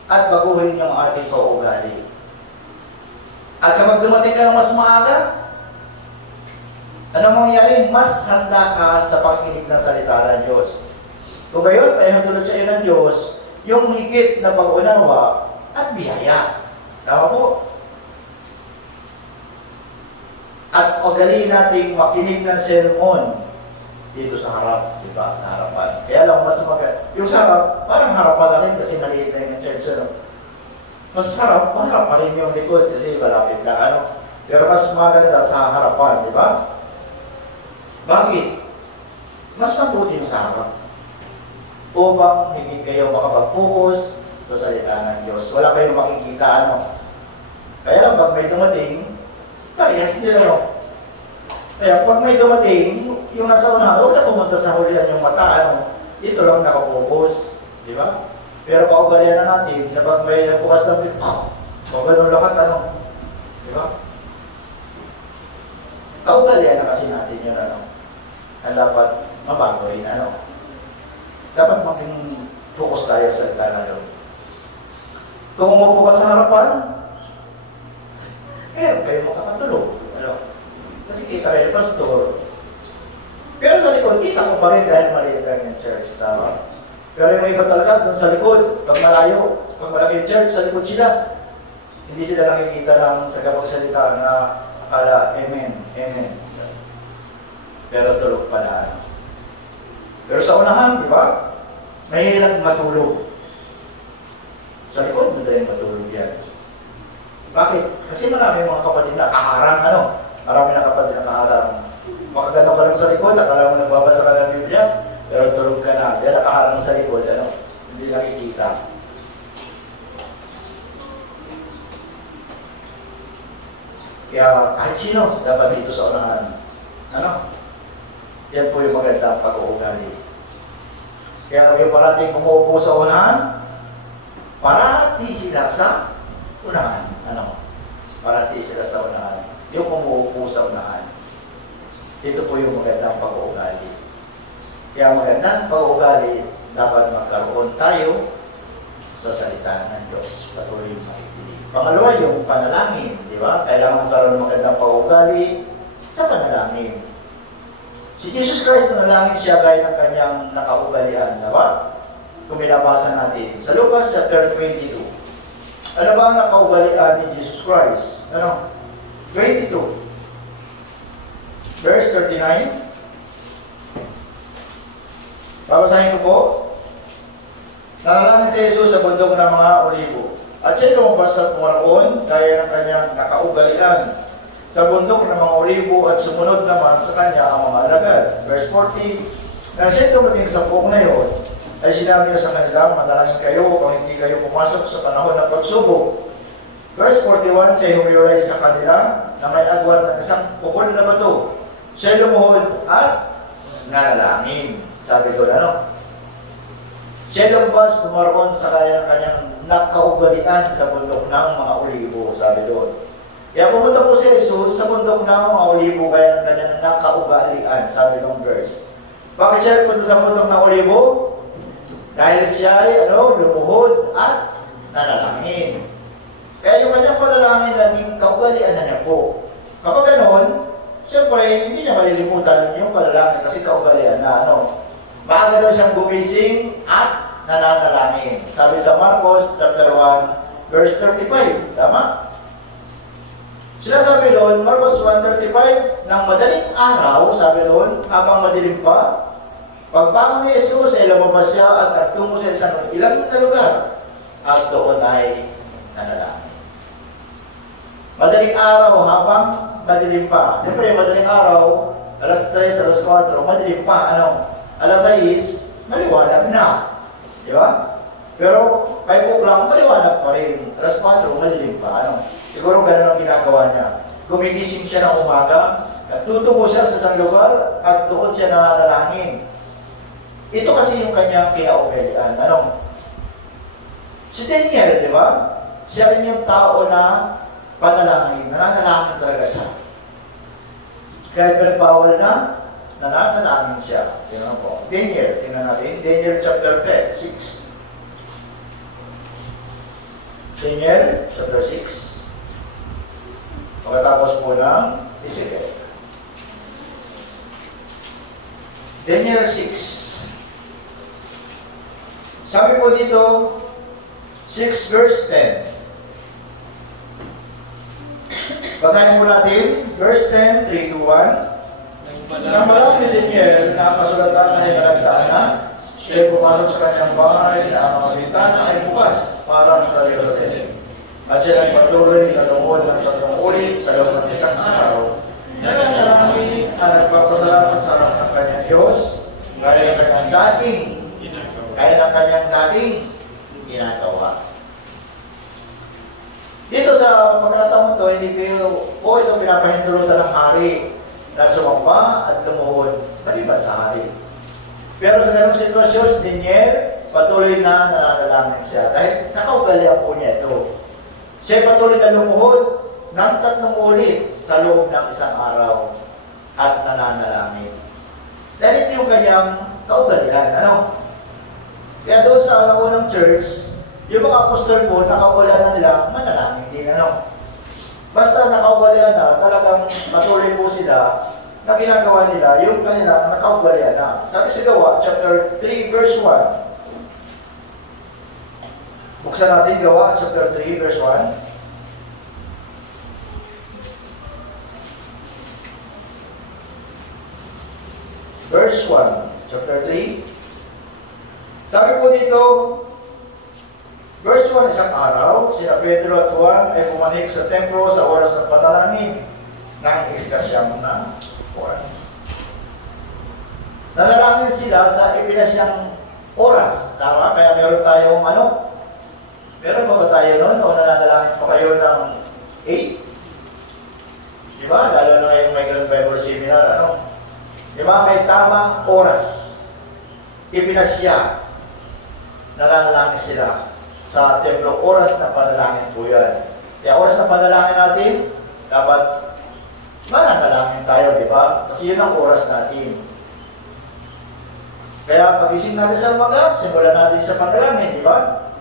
at baguhin yung ating paugali. At kapag dumating ka ng mas maaga, anong mangyayari? Mas handa ka sa pakikinig ng salita ng Diyos. Kung gayon, paihantulad sa iyo ng Diyos, yung higit na pag-unawa at biyaya. Tama po? At ugaliin nating makinig ng sermon dito sa harap, di ba? Sa harapan. Kaya lang mas yung sa harap, parang harapan na rin kasi maliit na yung church, Mas harap pa rin yung likod kasi malapit lang, Pero mas maganda sa harapan, di ba? Bakit? Mas mabuti yung sa harap. Upang hindi kayo makapag-focus sa salita ng Diyos. Wala kayong makikita, Kaya lang, pag may dumating, parehas nila, Kaya pag may dumating, yung nasa unahan, huwag na pumunta sa hulihan yung mata, Dito lang nakapokus, di ba? Pero kaugalian na natin, na pag may bukas ng bito, ganun lahat, Di ba? Kaugalian na kasi natin yun, Ang dapat mabagoyin, Dapat maging focus tayo sa salita ng Diyos. Kung umupo ka sa harapan, kayo makakatulog, Kasi kita kayo, pastor. Pero sa likod, kita ko pa rin dahil maliit lang yung church, tama? Pero yung iba talaga, dun sa likod, pag malayo, pag malaki yung church, sa likod sila. Hindi sila nakikita ng tagapagsalita na akala, amen, amen. Pero tulog pala. Pero sa unahan, di ba? Mahilang matulog. Sa likod, madaling matulog yan. Bakit? Kasi marami mga kapatid na kaharang, Marami na kapatid na kaharang. Makagano ka lang sa likod, akala mo nagbabasa ka ng Biblia, pero tulog ka na. Dahil nakaharang sa likod, hindi nakikita. Kaya kahit sino, dapat dito sa unahan. Yan po yung magandang pag-uugali. Kaya yung parating umuupo sa unahan, parati sila sa unahan. Parati sila sa unahan. Yung umuupo sa unahan. Ito po yung magandang pag-uugali. Kaya magandang pag-uugali, dapat magkaroon tayo sa salita ng Diyos. Patuloy makikinig. Pangalawa, yung panalangin. Di ba? Kailangan magkaroon magandang pag-uugali sa panalangin. Si Jesus Christ nanalangin siya gaya ng kanyang nakaugalian. Diba? Kung binabasa natin. Sa Lucas chapter 22. Ano ba ang nakaugalian ni Jesus Christ? Ano? 22. Verse 39. Babasahin ko po. Nanalangin si Jesus sa bundok ng mga olibo. At siya lumabas sa pumaroon gaya ng kanyang nakaugalian sa bundok ng mga olibo at sumunod naman sa kanya ang mga alagad. Verse 40, na siya dumating sa buong na yun, ay sinabi niya sa kanila, manalangin kayo kung hindi kayo pumasok sa panahon ng pagsubok. Verse 41, siya humiwalay sa kanila na may agwan ng isang pukol na bato. Siya lumuhod at nanalangin. Sabi ko, ano? Siya lumabas pumaroon sa kaya ng kanyang nakaugalian sa bundok ng mga olibo, sabi doon. Kaya pumunta po si Jesus sa bundok ng mga olibo kaya ng kanyang nakaugalian, sabi ng verse. Bakit siya punta sa bundok ng olibo? Dahil siya ay lumuhod at nanalangin. Kaya yung kanyang panalangin naging kaugalian na niya po. Kapag ganoon, siyempre hindi niya malilimutan yung panalangin kasi kaugalian na maaga daw siyang gumising at nananalangin. Sabi sa Marcos chapter 1 verse 35, tama? Sinasabi doon, Marcos 1:35, ng madaling araw, sabi doon, habang madilim pa, pagbangon ni Jesus ay lumabas siya at nagtungo sa isang ilang na lugar at doon ay nanalangin. Madaling araw habang madilim pa. Siyempre, madaling araw, alas 3, alas 4, madilim pa, alas 6, maliwanag na. Di ba? Pero 5 o'clock, maliwanag pa rin. Alas 4, madilim pa. Siguro ganun ang ginagawa niya. Gumigising siya ng umaga, tutubo siya sa isang lugar, at doon siya nananalangin. Ito kasi yung kanyang kinaugalian. Si Daniel, di ba? Siya rin yung tao na panalangin. Nananalangin talaga siya. Kahit pinagbawal na, nananalangin siya. Tingnan po. Daniel, tingnan natin. Daniel chapter 6. Daniel chapter 6. Pagkatapos po ng Ezekiel. Daniel 6. Sabi po dito, 6 verse 10. Basahin po natin, verse 10, 3 to 1. Nang malapit ni Daniel na kasulatan ay nalagdaan, siya pumasok sa kanyang bahay na ang mga bintana ay bukas para sa Jerusalem. At siya nagpatuloy na lumuhod ng 3 ulit sa loob ng isang araw. Nananalangin at nagpapasalamat sa harap ng kanyang Diyos, gaya ng kanyang dating ginagawa. Dito sa pagkataon ito, hindi po ito pinapahintulutan ng hari na sumamba at lumuhod maliban sa hari. Pero sa ganung sitwasyon, si Daniel patuloy na nananalangin siya dahil nakaugalian po niya ito. Siya patuloy na lumuhod ng 3 ulit sa loob ng isang araw at nananalangin. Dahil ito yung kanyang kaugalian. Kaya doon sa unang church, yung mga apostol po, nakaugalian na nila, manalangin din. Basta nakaugalian na, talagang patuloy po sila na ginagawa nila yung kanilang nakaugalian na. Sabi sa Gawa, chapter 3, verse 1. Buksan natin Gawa, chapter 3, verse 1. Verse 1, chapter 3. Sabi po dito, verse 1, isang araw, sina Pedro at Juan ay pumanik sa templo sa oras ng panalangin ng ikasyam na buwan. Nanalangin sila sa ipinasyang oras. Tama? Kaya meron tayong meron ba tayo noon o nananalangin pa kayo ng 8? Diba? Lalo na ngayong Migrant Bible Seminar, Diba? May tamang oras. Ipinasya. Nananalangin sila sa templo. Oras na panalangin po yan. Kaya oras na panalangin natin, dapat mananalangin tayo, diba? Kasi yun ang oras natin. Kaya pagising natin sa umaga, simulan natin sa panalangin, diba?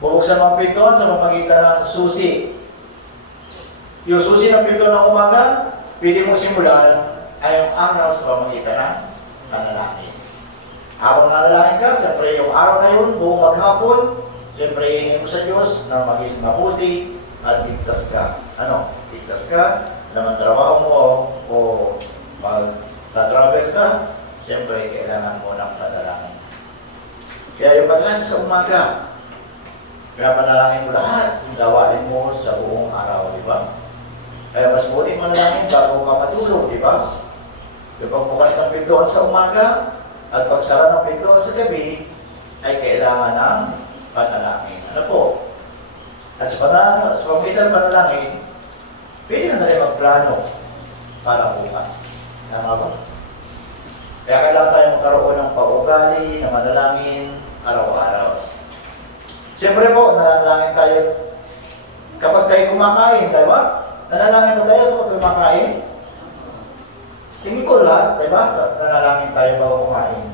Bubuksan ang pintuan sa pamagitan ng susi. Yung susi ng pintuan ng umaga, pwede mong simulan ay yung araw sa pamagitan ng panalangin. Habang nanalangin ka, siyempre yung araw na yun, buong maghapon, siyempre hingin mo sa Diyos na maging mabuti at ligtas ka. Ano? Ligtas ka, na magtrabaho mo o mag-travel ka, siyempre kailangan mo ng panalangin. Kaya yung panalangin sa umaga, kaya panalangin mo lahat, yung gawain mo sa buong araw, di ba? Kaya mas buti manalangin bago ka matulog, di ba? Yung pagbukas ng pintuan sa umaga at pagsara ng pintuan sa gabi ay kailangan ng panalangin. Ano po? At sa pamitan ng panalangin, pwede na rin magplano para bukas. Tama ba? Kaya kailangan tayo magkaroon ng pag-ugali na manalangin araw-araw. Siyempre po, nanalangin tayo kapag tayo kumakain, di ba? Nanalangin mo tayo kapag kumakain. Tingin ko lahat, di ba? Nanalangin tayo bago kumain.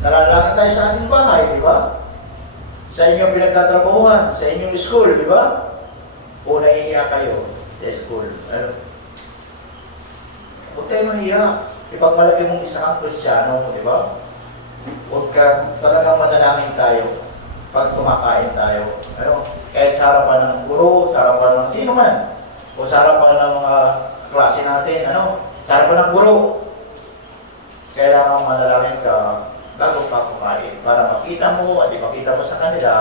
Nanalangin tayo sa ating bahay, di ba? Sa inyong pinagtatrabahuhan, sa inyong school, di ba? O naiiyak kayo sa school. Ano? Huwag tayo mahiya. Ipag malaki mong isa kang Kristiyano, di ba? Huwag ka talagang manalangin tayo pag kumakain tayo. Ano? Kahit sa harapan ng guro, sa harapan ng sino man, o sa harapan ng mga klase natin, ano? Sa harapan ng guro, kailangan manalangin ka bago pa kumain para makita mo at ipakita mo sa kanila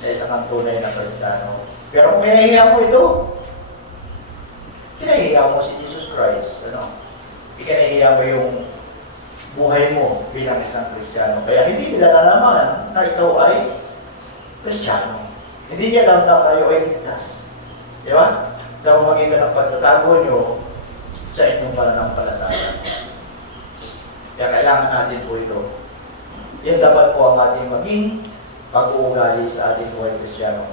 na isang kang tunay na Kristiyano. Pero kung kinahiya mo ito, kinahiya mo si Jesus Christ, ano? Ikinahiya mo yung buhay mo bilang isang Kristiyano. Kaya hindi nila nalaman na ikaw ay Kristiyano. Hindi niya alam na kayo ay ligtas. Di ba? Sa pamamagitan ng pagtatago nyo sa inyong pananampalataya. Kaya kailangan natin po ito. Yan dapat po ang ating maging pag-uugali sa ating buhay Kristiyano.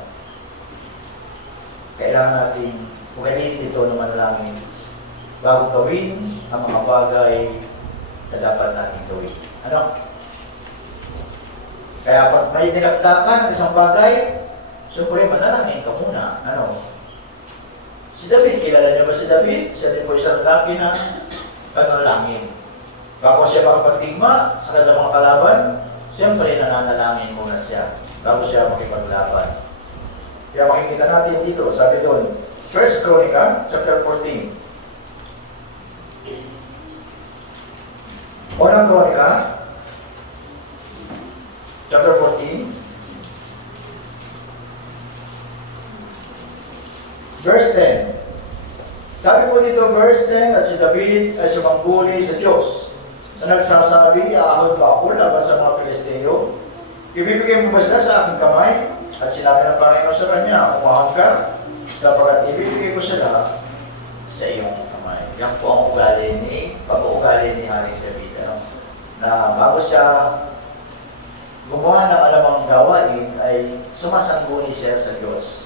Kailangan natin ugaliin ito ng manalangin bago gawin ang mga bagay na dapat natin gawin. Ano? Kaya pag may nilagdakan isang bagay, siyempre manalangin ka muna. Ano? Si David, kilala niyo ba si David? Siya din po isang lalaki ng panalangin. Bago siya makapagdigma sa kanyang mga kalaban, siyempre nananalangin muna siya bago siya makipaglaban. Kaya makikita natin dito, sabi doon, 1 Chronica, chapter 14. Unang Chronica, chapter 14, verse 10. Sabi po dito, verse 10, at si David ay sumangguni sa Diyos. Na nagsasabi, aahon ba ako laban sa mga Pilisteo? Ibibigay mo ba sila sa aking kamay? At sinabi ng Panginoon sa kanya, umahon ka, sapagkat ibibigay ko sila sa iyong kamay. Yan po ang pag-uugali ni Haring David. Ano? Na bago siya gumawa ng alamang gawain, ay sumasangguni siya sa Diyos.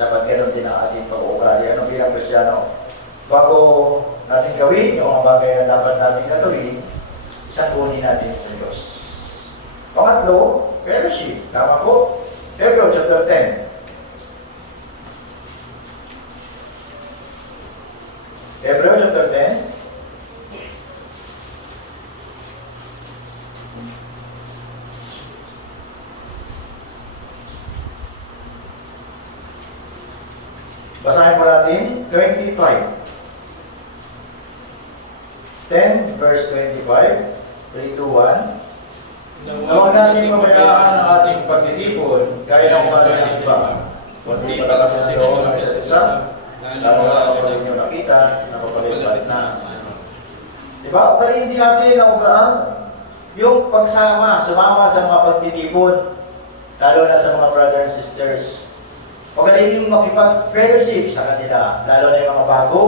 Dapat ganoon din ang ating pag-uugali. Ano bilang Kristiyano? Bago natin gawin yung mga bagay na dapat natin gawin, sangguni natin sa Diyos. Pangatlo, fellowship. Tama po? Hebrews chapter 10. Hebrews chapter 10. Basahin po natin 25. 10 verse 25. 3, 2, 1. Huwag natin mamayaan ang ating pagtitipon gaya ng mga ng iba. Kundi palakasin ang isa't isa, lalo na kapag ninyo nakita, napapalipat na. Diba? Pero hindi natin naugaan yung sumama sa mga pagtitipon, lalo na sa mga brother and sisters. Huwag natin makipag-fellowship sa kanila, lalo na yung mga bago.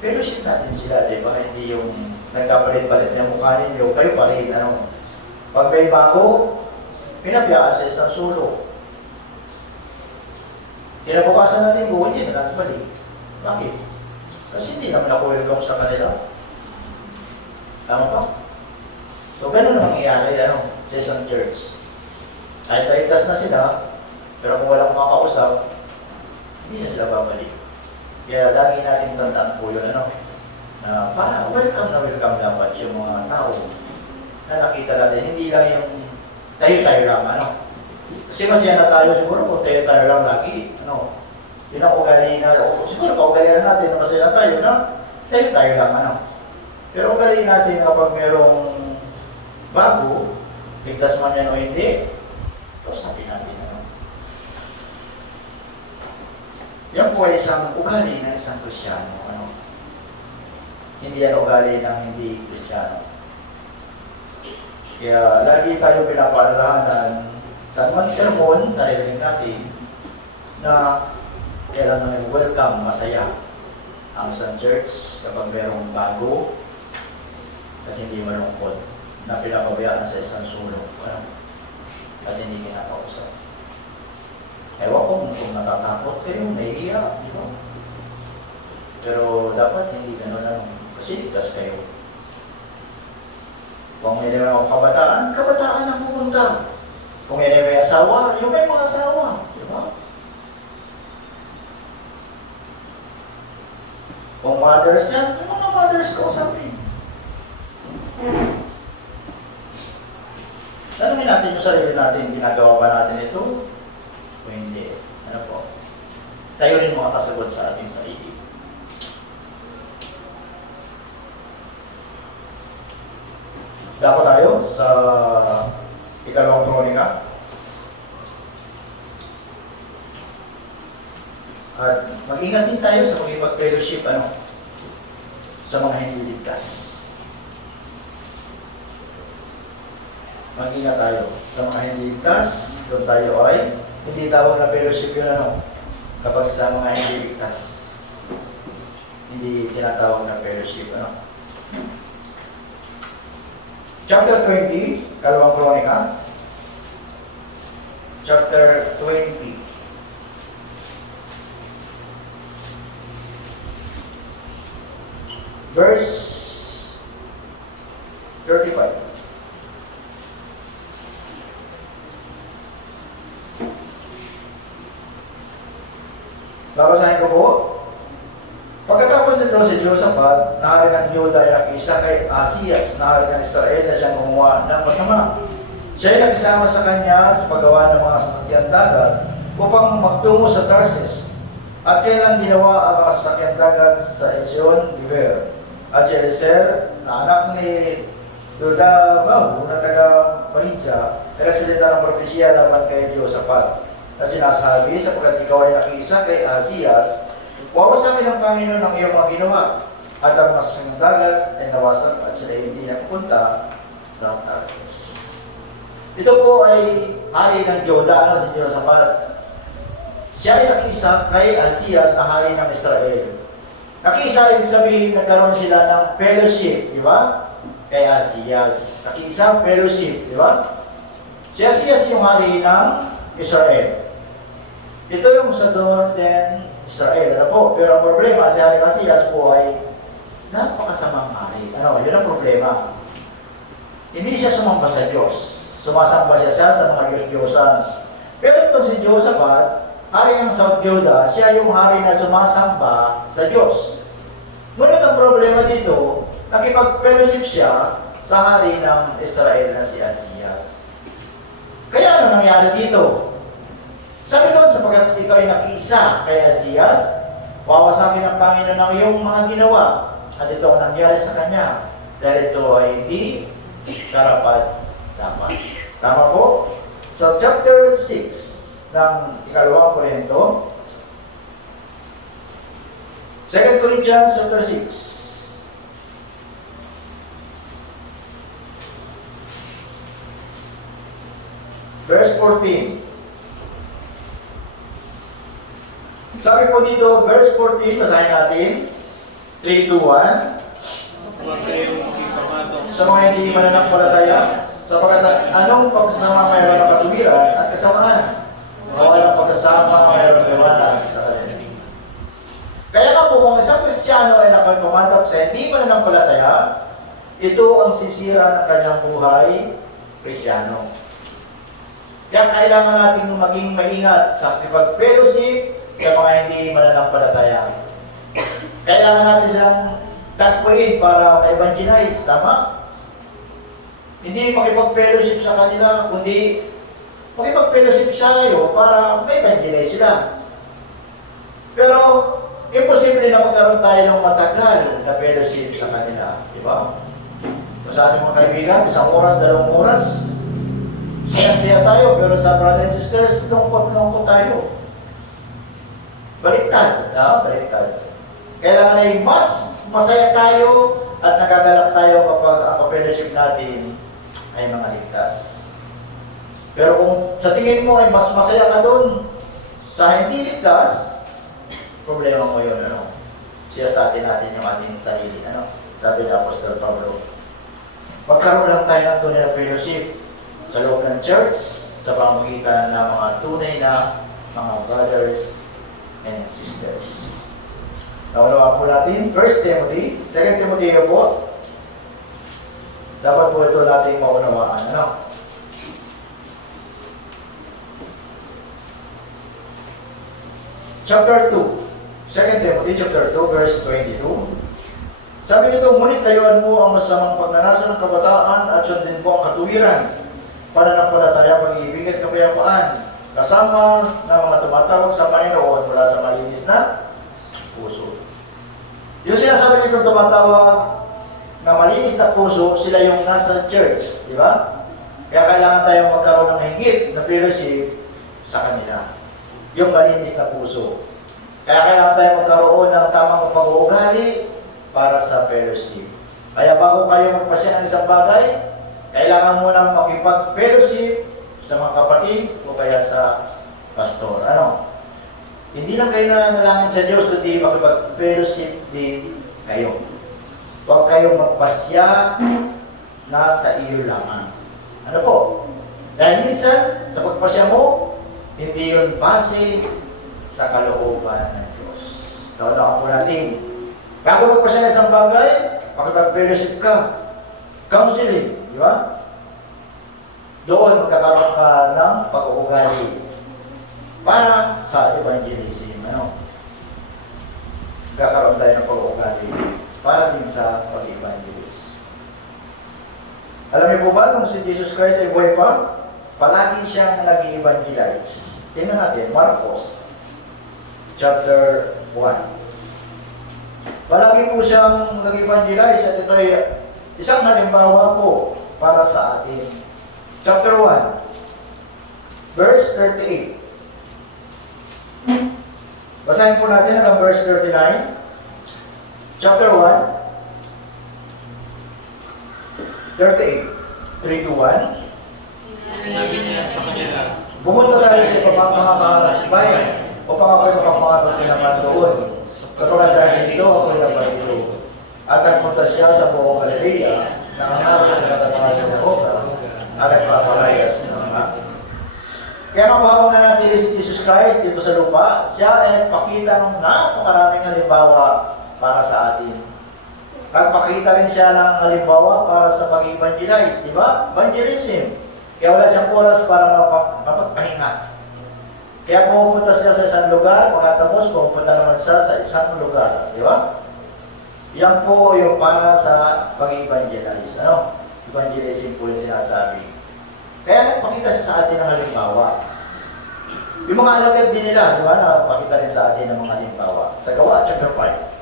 Fellowship natin sila, diba? Hindi yung nagkapalit-palit ng mukha ninyo, kayo pa rin, ano. Pag may bago, pinapiyaan sa isang sulok. Kinabukasan natin buhay din, natin Bakit? Kasi hindi naman ako welcome sa kanila. Tama pa? So, ganun ang mangyayari, ano, sa isang church. Kahit naitas na sila, pero kung walang makakausap, hindi na sila babalik. Kaya lagi natin tandaan po yun, ano, na para welcome na welcome dapat yung mga tao na nakita natin. Hindi lang yung tayo-tayo lang, ano. Kasi masaya na tayo siguro kung tayo-tayo lang lagi, ano. Yun ang ugali na, siguro kaugalian natin na masaya tayo na tayo-tayo lang, ano. Pero ugali natin kapag merong bago, ligtas man yan o hindi, tapos natin natin, ano. Yan po ay isang ugali ng isang Kristyano, ano. Hindi yan ugali ng hindi Kristyano. Kaya lagi tayo pinapaalalahanan sa mga sermon, narinig natin, na kailangan welcome, masaya ang isang church kapag merong bago at hindi malungkot na pinapabayaan sa isang sulong, ano, at hindi kinakausap. Ewan ko kung natatakot kayo, nahihiya, di ba? Pero dapat hindi gano'n lang, kasi ligtas kayo. Kung may mga kabataan ang pupunta. Kung may asawa, yung may mga asawa, di ba? Kung mothers yan, yung mga mothers ko sabi. Tanungin natin yung sarili natin, ginagawa ba natin ito? O hindi? Ano po? Tayo rin makakasagot sa ating sarili. Dako tayo sa ikalawang kronika. At mag-ingat din tayo sa pag-fellowship, ano, sa mga hindi ligtas. Mag-ingat tayo sa mga hindi ligtas, doon tayo ay hindi tawag na fellowship yun, ano, kapag sa mga hindi ligtas. Hindi tinatawag na fellowship, ano. Chapter 20, kalawang kronika. Chapter 20. Verse 35. Babasahin ko po. Pagkatapos nito si Josaphat, nahari ng Juda ay nakisa kay Asiyas, nahari ng Israel na siyang gumawa ng masama. Siya ay nakisama sa kanya sa paggawa ng mga sasakyan dagat upang magtungo sa Tarsis. At kailan ginawa ang mga sasakyan dagat sa Ezion-Geber. At si Eliezer, na anak ni Dodabahu na taga-Paridsa, nagsalita ng propesya laban kay Josaphat na sinasabi, sapagkat ikaw ay nakisa kay Asiyas, wawasakin ng Panginoon ang iyong mga ginawa, at ang masasakyan dagat ay nawasak at sila hindi napupunta sa Tarsis. Ito po ay hari ng Juda, ano, si Josaphat. Siya ay nakisa kay Asiyas na hari ng Israel. Nakisa, ibig sabihin, nagkaroon sila ng fellowship, di ba? Kay Asiyas. Nakisa, fellowship, di ba? Si Asiyas yung hari ng Israel. Ito yung sa northern Israel. Ano po? Pero ang problema, si hari Asiyas po ay napakasamang hari. Ano? Yun ang problema. Hindi siya sumamba sa Diyos. Sumasamba siya sa mga Diyos-Diyosan. Pero itong si Josaphat, hari ng South Judah, siya yung hari na sumasamba sa Diyos. Ngunit ang problema dito, nakipag-fellowship siya sa hari ng Israel na si Asiyas. Kaya ano nangyari dito? Sabi doon, sapagkat ikaw ay nakisa kay Asiyas, wawasakin ng Panginoon ang iyong mga ginawa. At ito ang nangyari sa kanya. Dahil ito ay hindi karapat-dapat. Tama po? So, chapter 6 ng ikalawang Korinto. 2 Corinthians chapter 6. Verse 14. Sabi po dito, verse 14, basahin natin. 3, 2, 1. Sa mga hindi mananampalataya, sapagkat anong pagsasama mayroon ng katuwiran at kasamaan? O anong pagsasama mayroon ng kaliwatan sa kanila? Kaya nga po, kung isang Kristiyano ay nakapagpamatap sa hindi mananampalataya, ito ang sisira ng kanyang buhay, Kristiyano. Kaya kailangan natin maging maingat sa pag-fellowship sa mga hindi mananampalataya. Kailangan natin siyang takpuin para ma-evangelize, tama? Hindi makipag-fellowship sa kanila, kundi makipag-fellowship siya kayo para ma-evangelize sila. Pero, imposible na magkaroon tayo ng matagal na fellowship sa kanila, di ba? Kung sa ating mga kaibigan, 1 oras, 2 oras, sayang-saya tayo, pero sa brothers and sisters, lungkot-lungkot tayo. Baliktad, baliktad. Kailangan ay mas masaya tayo at nagagalak tayo kapag ang fellowship natin ay mga ligtas. Pero kung sa tingin mo ay mas masaya ka doon sa hindi ligtas, problema mo yun, ano? Siya sa atin natin yung ating sarili, ano? Sabi ni Apostol Pablo. Magkaroon lang tayo ng tunay na fellowship sa loob ng church, sa pamamagitan ng mga tunay na mga brothers and sisters. Naunawa po natin, 1 Timothy, 2 Timothy po, dapat po ito natin maunawaan, ano? Chapter 2, 2 Timothy chapter 2, verse 22. Sabi nito, ngunit layuan mo ang masamang pagnanasa ng kabataan at sundin po ang katuwiran, pananampalataya, pag-ibig at kapayapaan, kasama ng mga tumatawag sa Panginoon mula sa malinis na puso. Yung sinasabi nito tumatawag na malinis na puso, sila yung nasa church, di ba? Kaya kailangan tayong magkaroon ng higit na fellowship sa kanila. Yung malinis na puso. Kaya kailangan tayong magkaroon ng tamang pag-uugali para sa fellowship. Kaya bago kayo magpasya ng isang bagay, kailangan mo nang makipag-fellowship sa mga kapatid o kaya sa pastor. Ano? Hindi lang kayo nanalangin sa Diyos, kundi makipag-fellowship din kayo. Huwag kayong magpasya na sa iyo lamang. Ano po? Dahil minsan, sa pagpasya mo, hindi yun base sa kalooban ng Diyos. Tawag po natin. Bago magpasya ng isang bagay, makipag-fellowship ka. Counseling, di ba? Doon magkakaroon ka ng pag-uugali para sa evangelism. Ano? Magkakaroon tayo ng pag-uugali para din sa pag-evangelis. Alam niyo po ba, nung si Jesus Christ ay buhay pa, palagi siyang nag-evangelize. Tingnan natin, Marcos, chapter 1. Palagi po siyang nag-evangelize at ito ay isang halimbawa po para sa atin. Chapter 1, verse 38. Basahin po natin hanggang verse 39. Chapter 1, 38. 3 to 1. Sinabi niya sa kanila, Bumunta tayo sa mga bayan upang ako'y makapangarap din naman doon. Kapag dahil dito, ako'y nabalido. At nagpunta siya sa buong Galilea, nangangarap sa katapangan sa Jehovah, at nagpapalayas ng mga. Kaya nung habang nanatili si Jesus Christ dito sa lupa, siya ay nagpakita ng napakaraming halimbawa para sa atin. Nagpakita rin siya ng halimbawa para sa pag-evangelize, di ba? Evangelism. Kaya wala siyang oras para mapagpahinga. Kaya pumunta siya sa isang lugar, pagkatapos pumunta naman siya sa isang lugar. Di ba? Yan po yung para sa pag-evangelize. Ano? Evangelism po yung sinasabi. Kaya nagpakita siya sa atin ng halimbawa. Yung mga alagad din nila, di ba? Nagpakita rin sa atin ng mga halimbawa. Sa Gawa, chapter 5.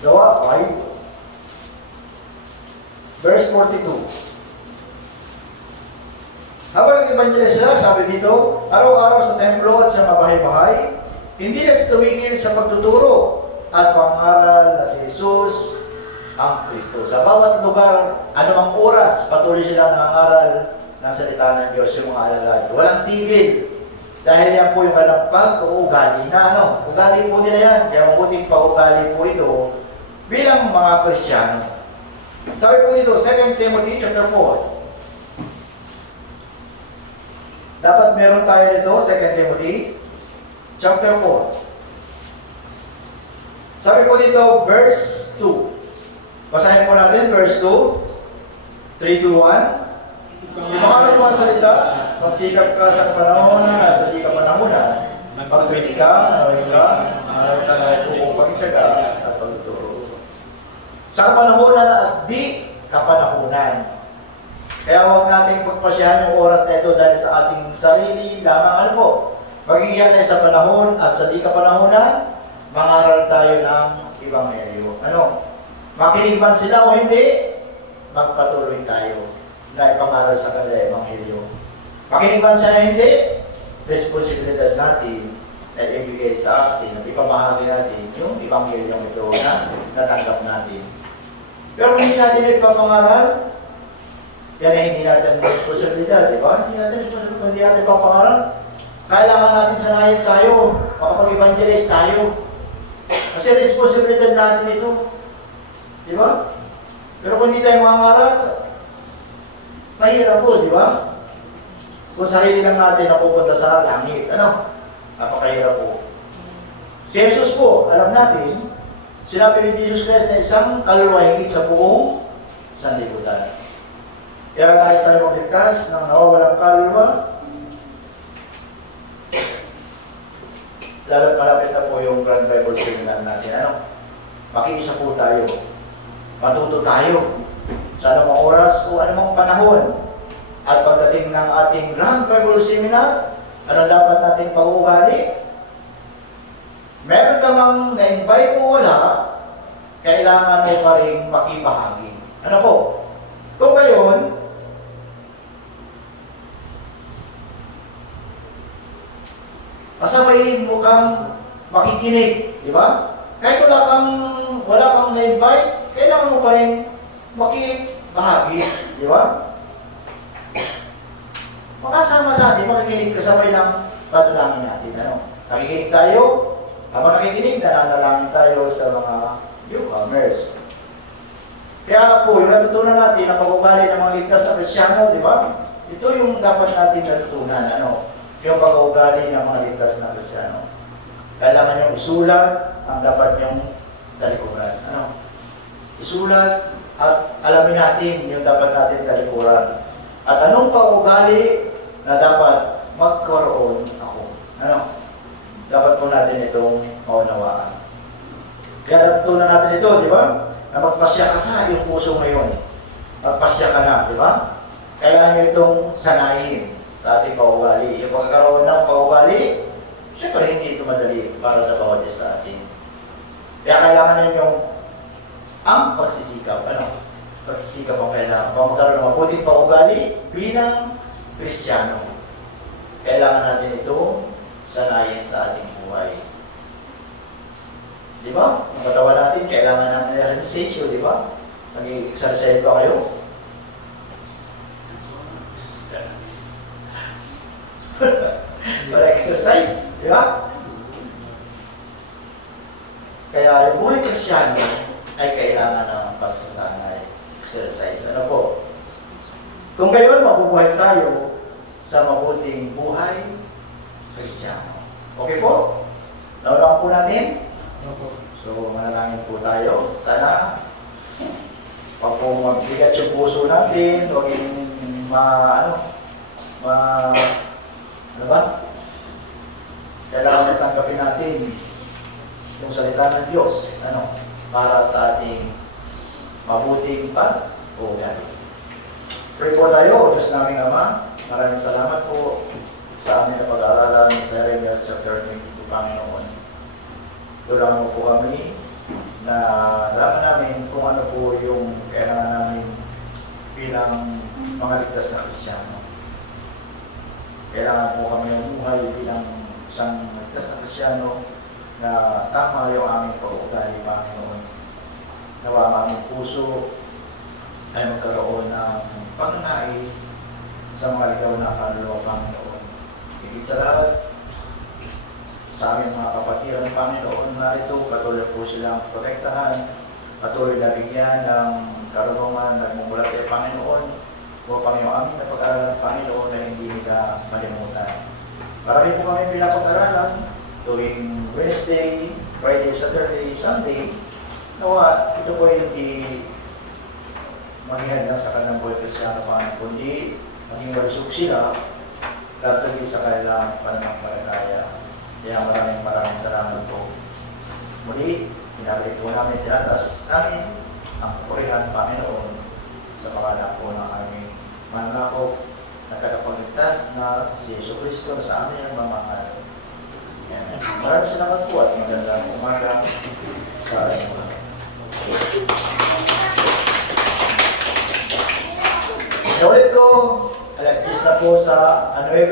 Gawa 5, verse 42. Habang nag-evangelize siya, sabi dito, araw-araw sa templo at sa mabahay-bahay, hindi na siya tumigil sa pagtuturo at pangaral na si Jesus ang Kristo. Sa bawat lugar, anumang oras, patuloy silang nangaral ng salita ng Diyos yung mga alagad. Walang tigil. Dahil yan po yung kanilang pag-uugali na ugali po nila yan. Kaya mabuting pag-uugali po ito bilang mga Kristiyano. Sabi po dito, 2 Timothy chapter 4. Dapat meron tayo dito, 2 Timothy chapter 4. Sabi po dito, verse 2. Basahin po natin, verse 2. 3 to 1. Yung mga salita, magsikap ka sa panahon na sa di ka panahonan, pag-pwede ka, araw ka na itong pagkitaga at pagtuturo. Sa panahonan at di kapanahonan. Kaya huwag natin pagpasyahan yung oras na ito dahil sa ating sarili lamang. Ano po? Magiging tayo sa panahon at sa di kapanahonan, mangaral tayo ng Ebanghelyo. Ano? Makinig man sila o hindi, magpatuloy tayo na ipangaral sa kanila Ebanghelyo. Makinig man sila o hindi, responsibilidad natin na ibigay sa atin at ipamahagi natin yung Ebanghelyo ito na natanggap natin. Pero hindi natin ipapangaral, yan ay hindi natin responsibilidad, di ba? Hindi natin ipapangaral. Kailangan natin sanayin tayo, makapag-evangelize tayo. Kasi responsibilidad natin ito. Di ba? Pero kung hindi tayo mangaral, mahirap po, di ba? Kung sarili lang natin na pupunta sa langit, ano? Napakahirap po. Si Jesus po, alam natin, sinabi ni Jesus Christ na isang kaluluwa higit sa buong sanlibutan. Kaya kahit tayo magligtas ng nawawalang kaluluwa, lalo't malapit na po yung Grand Bible Seminar natin. Ano? Makiisa po tayo. Matuto tayo sa anumang oras o anumang panahon. At pagdating ng ating Grand Bible Seminar, ano dapat natin pag-uugali? Meron ka mang na-invite o wala, kailangan mo pa rin makibahagi. Ano po? Kung gayon, pasabayin mo kang makikinig, di ba? Kahit wala kang na-invite, kailangan mo pa rin makibahagi, di ba? Makasama natin, makikinig kasabay ng padalangin natin. Ano? Nakikinig tayo, habang nakikinig, nananalangin tayo sa mga newcomers. Kaya po, yung natutunan natin na pag-ugali ng mga ligtas na Kristyano, di ba? Ito yung dapat natin natutunan, ano? Yung pag-ugali ng mga ligtas na Kristyano. Kailangan yung isulat, ang dapat yung talikuran. Ano? Isulat at alamin natin yung dapat natin talikuran. At anong pag-ugali na dapat magkaroon ako? Ano? Dapat po natin itong maunawaan. Kaya natutunan natin ito, di ba? Na magpasya ka sa iyong puso ngayon. Magpasya ka na, di ba? Kailangan nyo itong sanayin sa ating pag-ugali. Yung pagkaroon ng pag-ugali, siyempre hindi ito madali para sa bawat isa sa atin. Kaya kailangan ninyo ang pagsisikap. Ano? Pagsisikap ang kailangan. Kung magkaroon ng mabuting pag-ugali bilang Kristiyano. Kailangan natin ito sanayin sa ating buhay. Di ba? Ang katawan natin, kailangan ng exercise, di ba? Nag-exercise ba kayo? Para exercise, di ba? Kaya yung buhay Kristiyano ay kailangan ng pagsasanay, exercise. Ano po? Kung gayon, mabubuhay tayo sa mabuting buhay Kristiyano. Okay po? Naunawaan po natin? So, manalangin po tayo. Sana, pag po magbigat yung puso natin, huwag yung ano ba? Kailangan tanggapin natin yung salita ng Diyos, ano, para sa ating mabuting pag-uugali. Pray po tayo, O Diyos naming Ama. Maraming salamat po sa amin na pag-aaralan sa Jeremiah chapter 22, Panginoon. Tulungan mo po kami na alaman namin kung ano po yung kailangan namin bilang mga ligtas na Kristiyano. Kailangan po kami umuhay bilang isang ligtas na Kristiyano na tama yung aming pag-uugali, Panginoon. Nawa ang aming puso ay magkaroon ng pagnanais sa mga ligaw na kaluluwa, Panginoon. Higit sa lahat, sa aming mga kapatiran ng Panginoon, narito, patuloy po silang protektahan, patuloy na bigyan ng karunungan na mumula kay Panginoon, upang yung aming napag-aralan ng Panginoon na hindi nila malimutan. Marami po kami pinapag-aralan tuwing Wednesday, Friday, Saturday, Sunday. Nawa, ito po hindi mangyayad lang sa kanilang buhay Kristiyano, kundi maging malusog sila katuloy sa kailangan pananampalataya. Kaya maraming salamat po. Muli, pinabalik po namin tinatas namin ang purihan Panginoon sa pangalan po ng aming mananakop na tagapagligtas na si Yesu Cristo sa amin ang mamahal. Amen. Maraming salamat po at magandang umaga sa inyo. Inulit ko, alas 10 na po sa 9,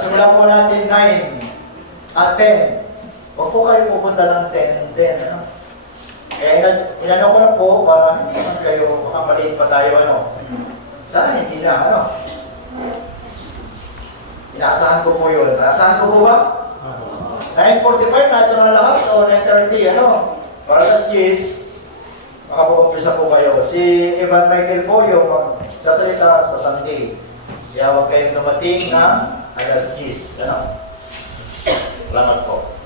Simulan po natin 9 at 10. Huwag po kayo pupunta ng 10, ano? Kaya inano ko na po para hindi naman kayo, baka maliit pa tayo, Sana hindi na, Inaasahan ko po yun. Inaasahan ko po ba? 9:45 na ito na lahat o 9:30, Para sa 10, makapukumpisa po kayo. Si Evan Michael po yung sasalita sa Sunday. Kaya huwag kayong dumating na alas 10, Salamat po.